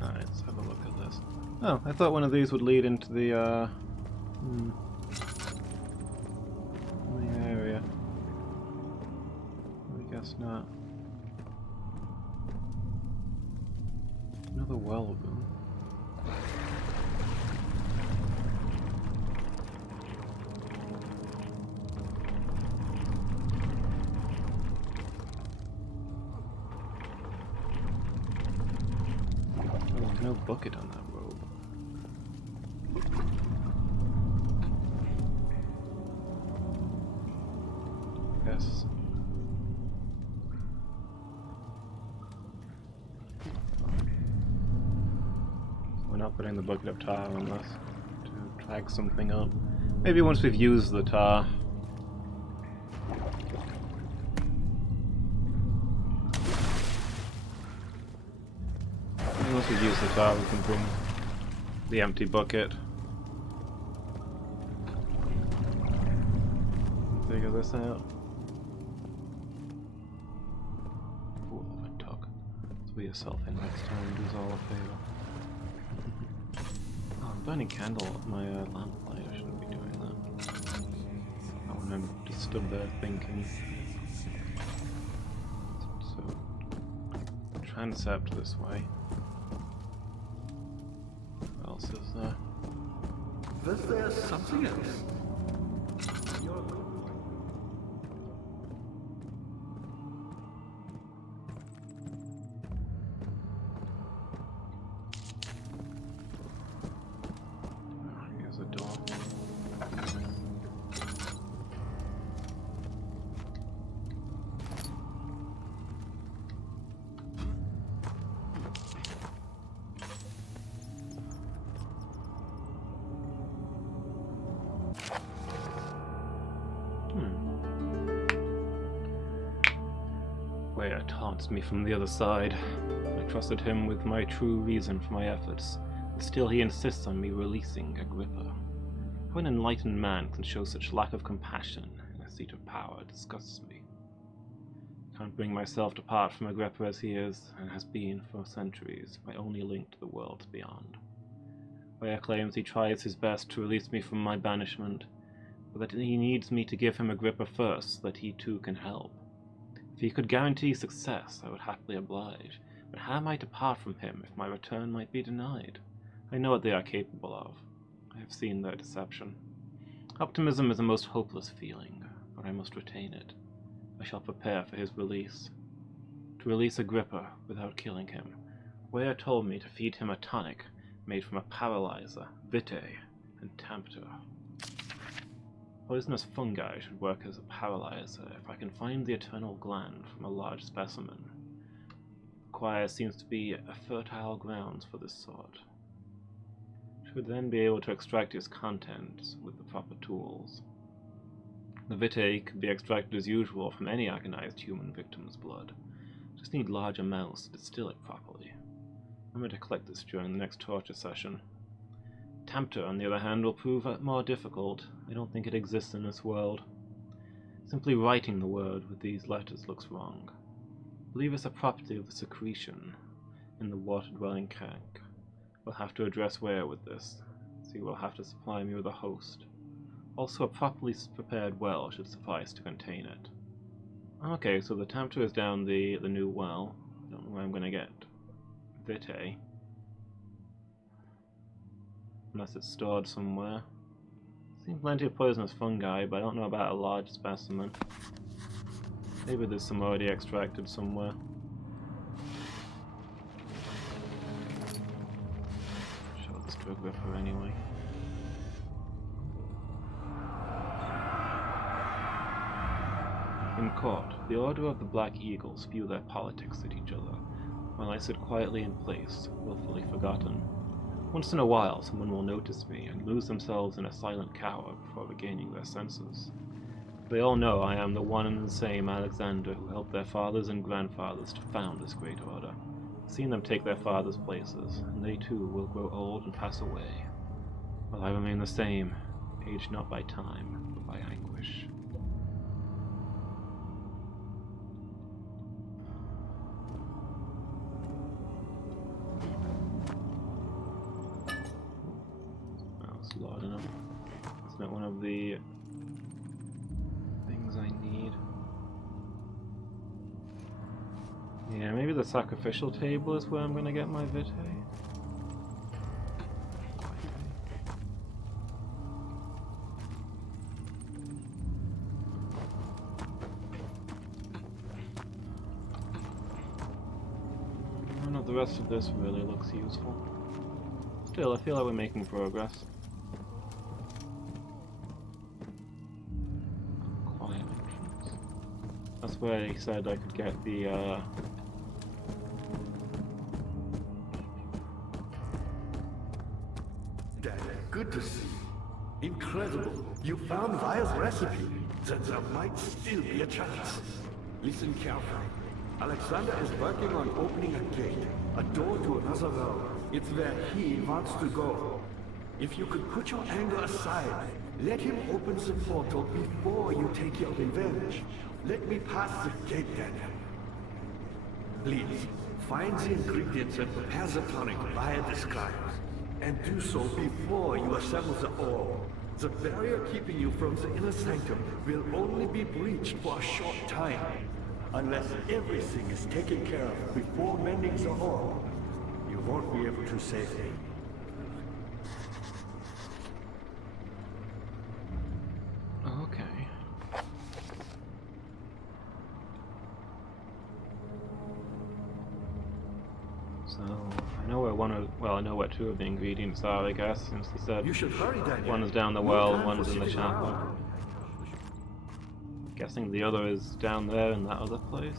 Alright, let's have a look at this. Oh, I thought one of these would lead into the area. I guess not. Another well room. Oh, there's no bucket on that robe. Yes. We're not putting the bucket of tar on us to drag something up. Maybe once we've used the tar. Maybe once we've used the tar, we can bring the empty bucket. Figure this out. Ooh, I took. Sweet yourself in next time, do us all a favor. Oh, I'm burning candle at my lamplight. I shouldn't be doing that. I want to just stood there thinking. So, transept this way. What else is there? Was there something else? You're good. Here's a door. Waiter taunts me from the other side. I trusted him with my true reason for my efforts, but still he insists on me releasing Agrippa. How an enlightened man can show such lack of compassion in a seat of power disgusts me. I can't bring myself to part from Agrippa as he is, and has been for centuries, my only link to the worlds beyond. Waiter claims he tries his best to release me from my banishment, but that he needs me to give him Agrippa first, so that he too can help. If he could guarantee success, I would happily oblige, but how am I to part from him if my return might be denied? I know what they are capable of. I have seen their deception. Optimism is a most hopeless feeling, but I must retain it. I shall prepare for his release. To release Agrippa without killing him, Ware told me to feed him a tonic made from a paralyzer, vitae, and tempter. Poisonous fungi should work as a paralyzer if I can find the eternal gland from a large specimen. Of choir seems to be a fertile grounds for this sort. Should then be able to extract its contents with the proper tools. The vitae could be extracted as usual from any agonized human victim's blood. Just need large amounts to distill it properly. I'm going to collect this during the next torture session. Tempter, on the other hand, will prove more difficult. I don't think it exists in this world. Simply writing the word with these letters looks wrong. I believe it's a property of the secretion in the water-dwelling crank. We'll have to address where with this. So you will have to supply me with a host. Also, a properly prepared well should suffice to contain it. Okay, so the tempter is down the new well. I don't know where I'm going to get vitae. Unless it's stored somewhere. Seen plenty of poisonous fungi, but I don't know about a large specimen. Maybe there's some already extracted somewhere. Show this to a gripper anyway. In court, the Order of the Black Eagle spew their politics at each other, while I sit quietly in place, willfully forgotten. Once in a while, someone will notice me and lose themselves in a silent cower before regaining their senses. They all know I am the one and the same Alexander who helped their fathers and grandfathers to found this great order. I've seen them take their fathers' places, and they too will grow old and pass away, while I remain the same, aged not by time, but by anguish. Loud enough. It's not one of the things I need. Yeah, maybe the sacrificial table is where I'm gonna get my vitae. None of the rest of this really looks useful. Still, I feel like we're making progress. That's where he said I could get the, Dad, good to see you. Incredible. You found Vile's recipe. There might still be a chance. Listen carefully. Alexander is working on opening a gate, a door to another realm. It's where he wants to go. If you could put your anger aside, let him open the portal before you take your revenge. Let me pass the gate, Daniel. Please, find the ingredients and prepare the tonic Vile describes. And do so before you assemble the orb. The barrier keeping you from the inner sanctum will only be breached for a short time. Unless everything is taken care of before mending the orb, you won't be able to save me. okay. So, I know where I know where two of the ingredients are, I guess, since they said You should hurry, Daniel. one is down the well and one's in the chapel. Guessing the other is down there in that other place.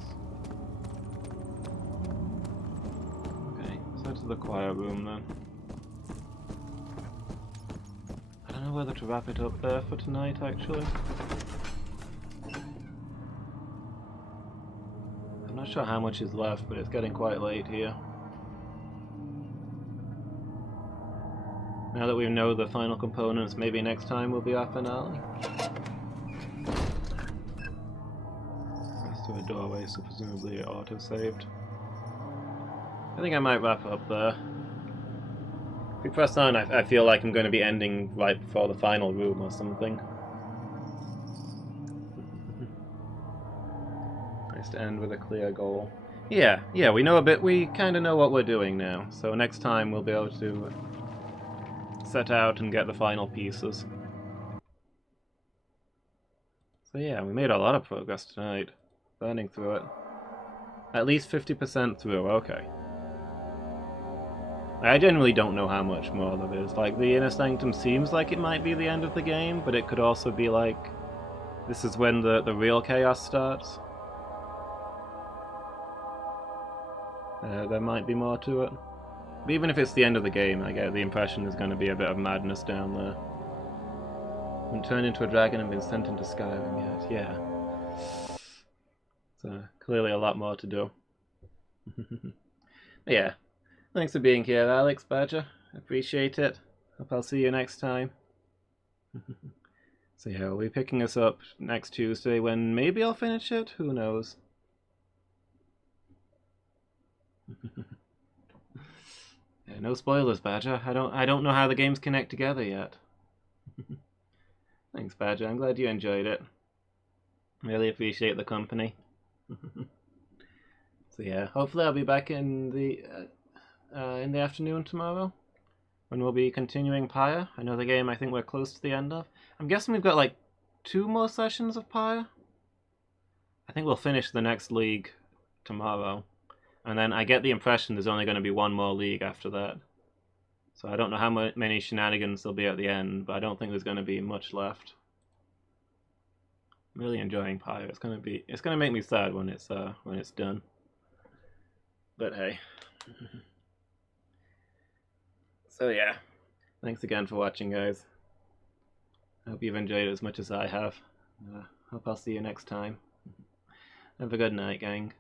Okay, let's head to the choir room then. I don't know whether to wrap it up there for tonight, actually. I'm not sure how much is left, but it's getting quite late here. Now that we know the final components, maybe next time will be our finale. That's to a doorway, so presumably auto-saved. I think I might wrap up there. If we press on, I feel like I'm going to be ending right before the final room or something. Nice to end with a clear goal. Yeah, we know a bit, we kind of know what we're doing now, so next time we'll be able to set out and get the final pieces. So yeah, we made a lot of progress tonight. Burning through it. At least 50% through, okay. I genuinely don't know how much more there is. Like, the Inner Sanctum seems like it might be the end of the game, but it could also be like, this is when the real chaos starts. there might be more to it. But even if it's the end of the game, I get the impression there's going to be a bit of madness down there. Been turned into a dragon and been sent into Skyrim yet, yeah. So, clearly a lot more to do. Yeah. Thanks for being here, Alex Badger. Appreciate it. Hope I'll see you next time. So yeah, we'll be picking this up next Tuesday when maybe I'll finish it? Who knows? Yeah, no spoilers, Badger. I don't know how the games connect together yet. Thanks, Badger. I'm glad you enjoyed it. Really appreciate the company. So yeah, hopefully I'll be back in the afternoon tomorrow when we'll be continuing Pyre. Another game I think we're close to the end of. I'm guessing we've got like 2 more sessions of Pyre. I think we'll finish the next league tomorrow. And then I get the impression there's only going to be 1 more league after that. So I don't know how many shenanigans there'll be at the end, but I don't think there's going to be much left. I'm really enjoying Pyre. It's going to make me sad when it's done. But hey. So yeah, thanks again for watching, guys. I hope you've enjoyed it as much as I have. Hope I'll see you next time. Have a good night, gang.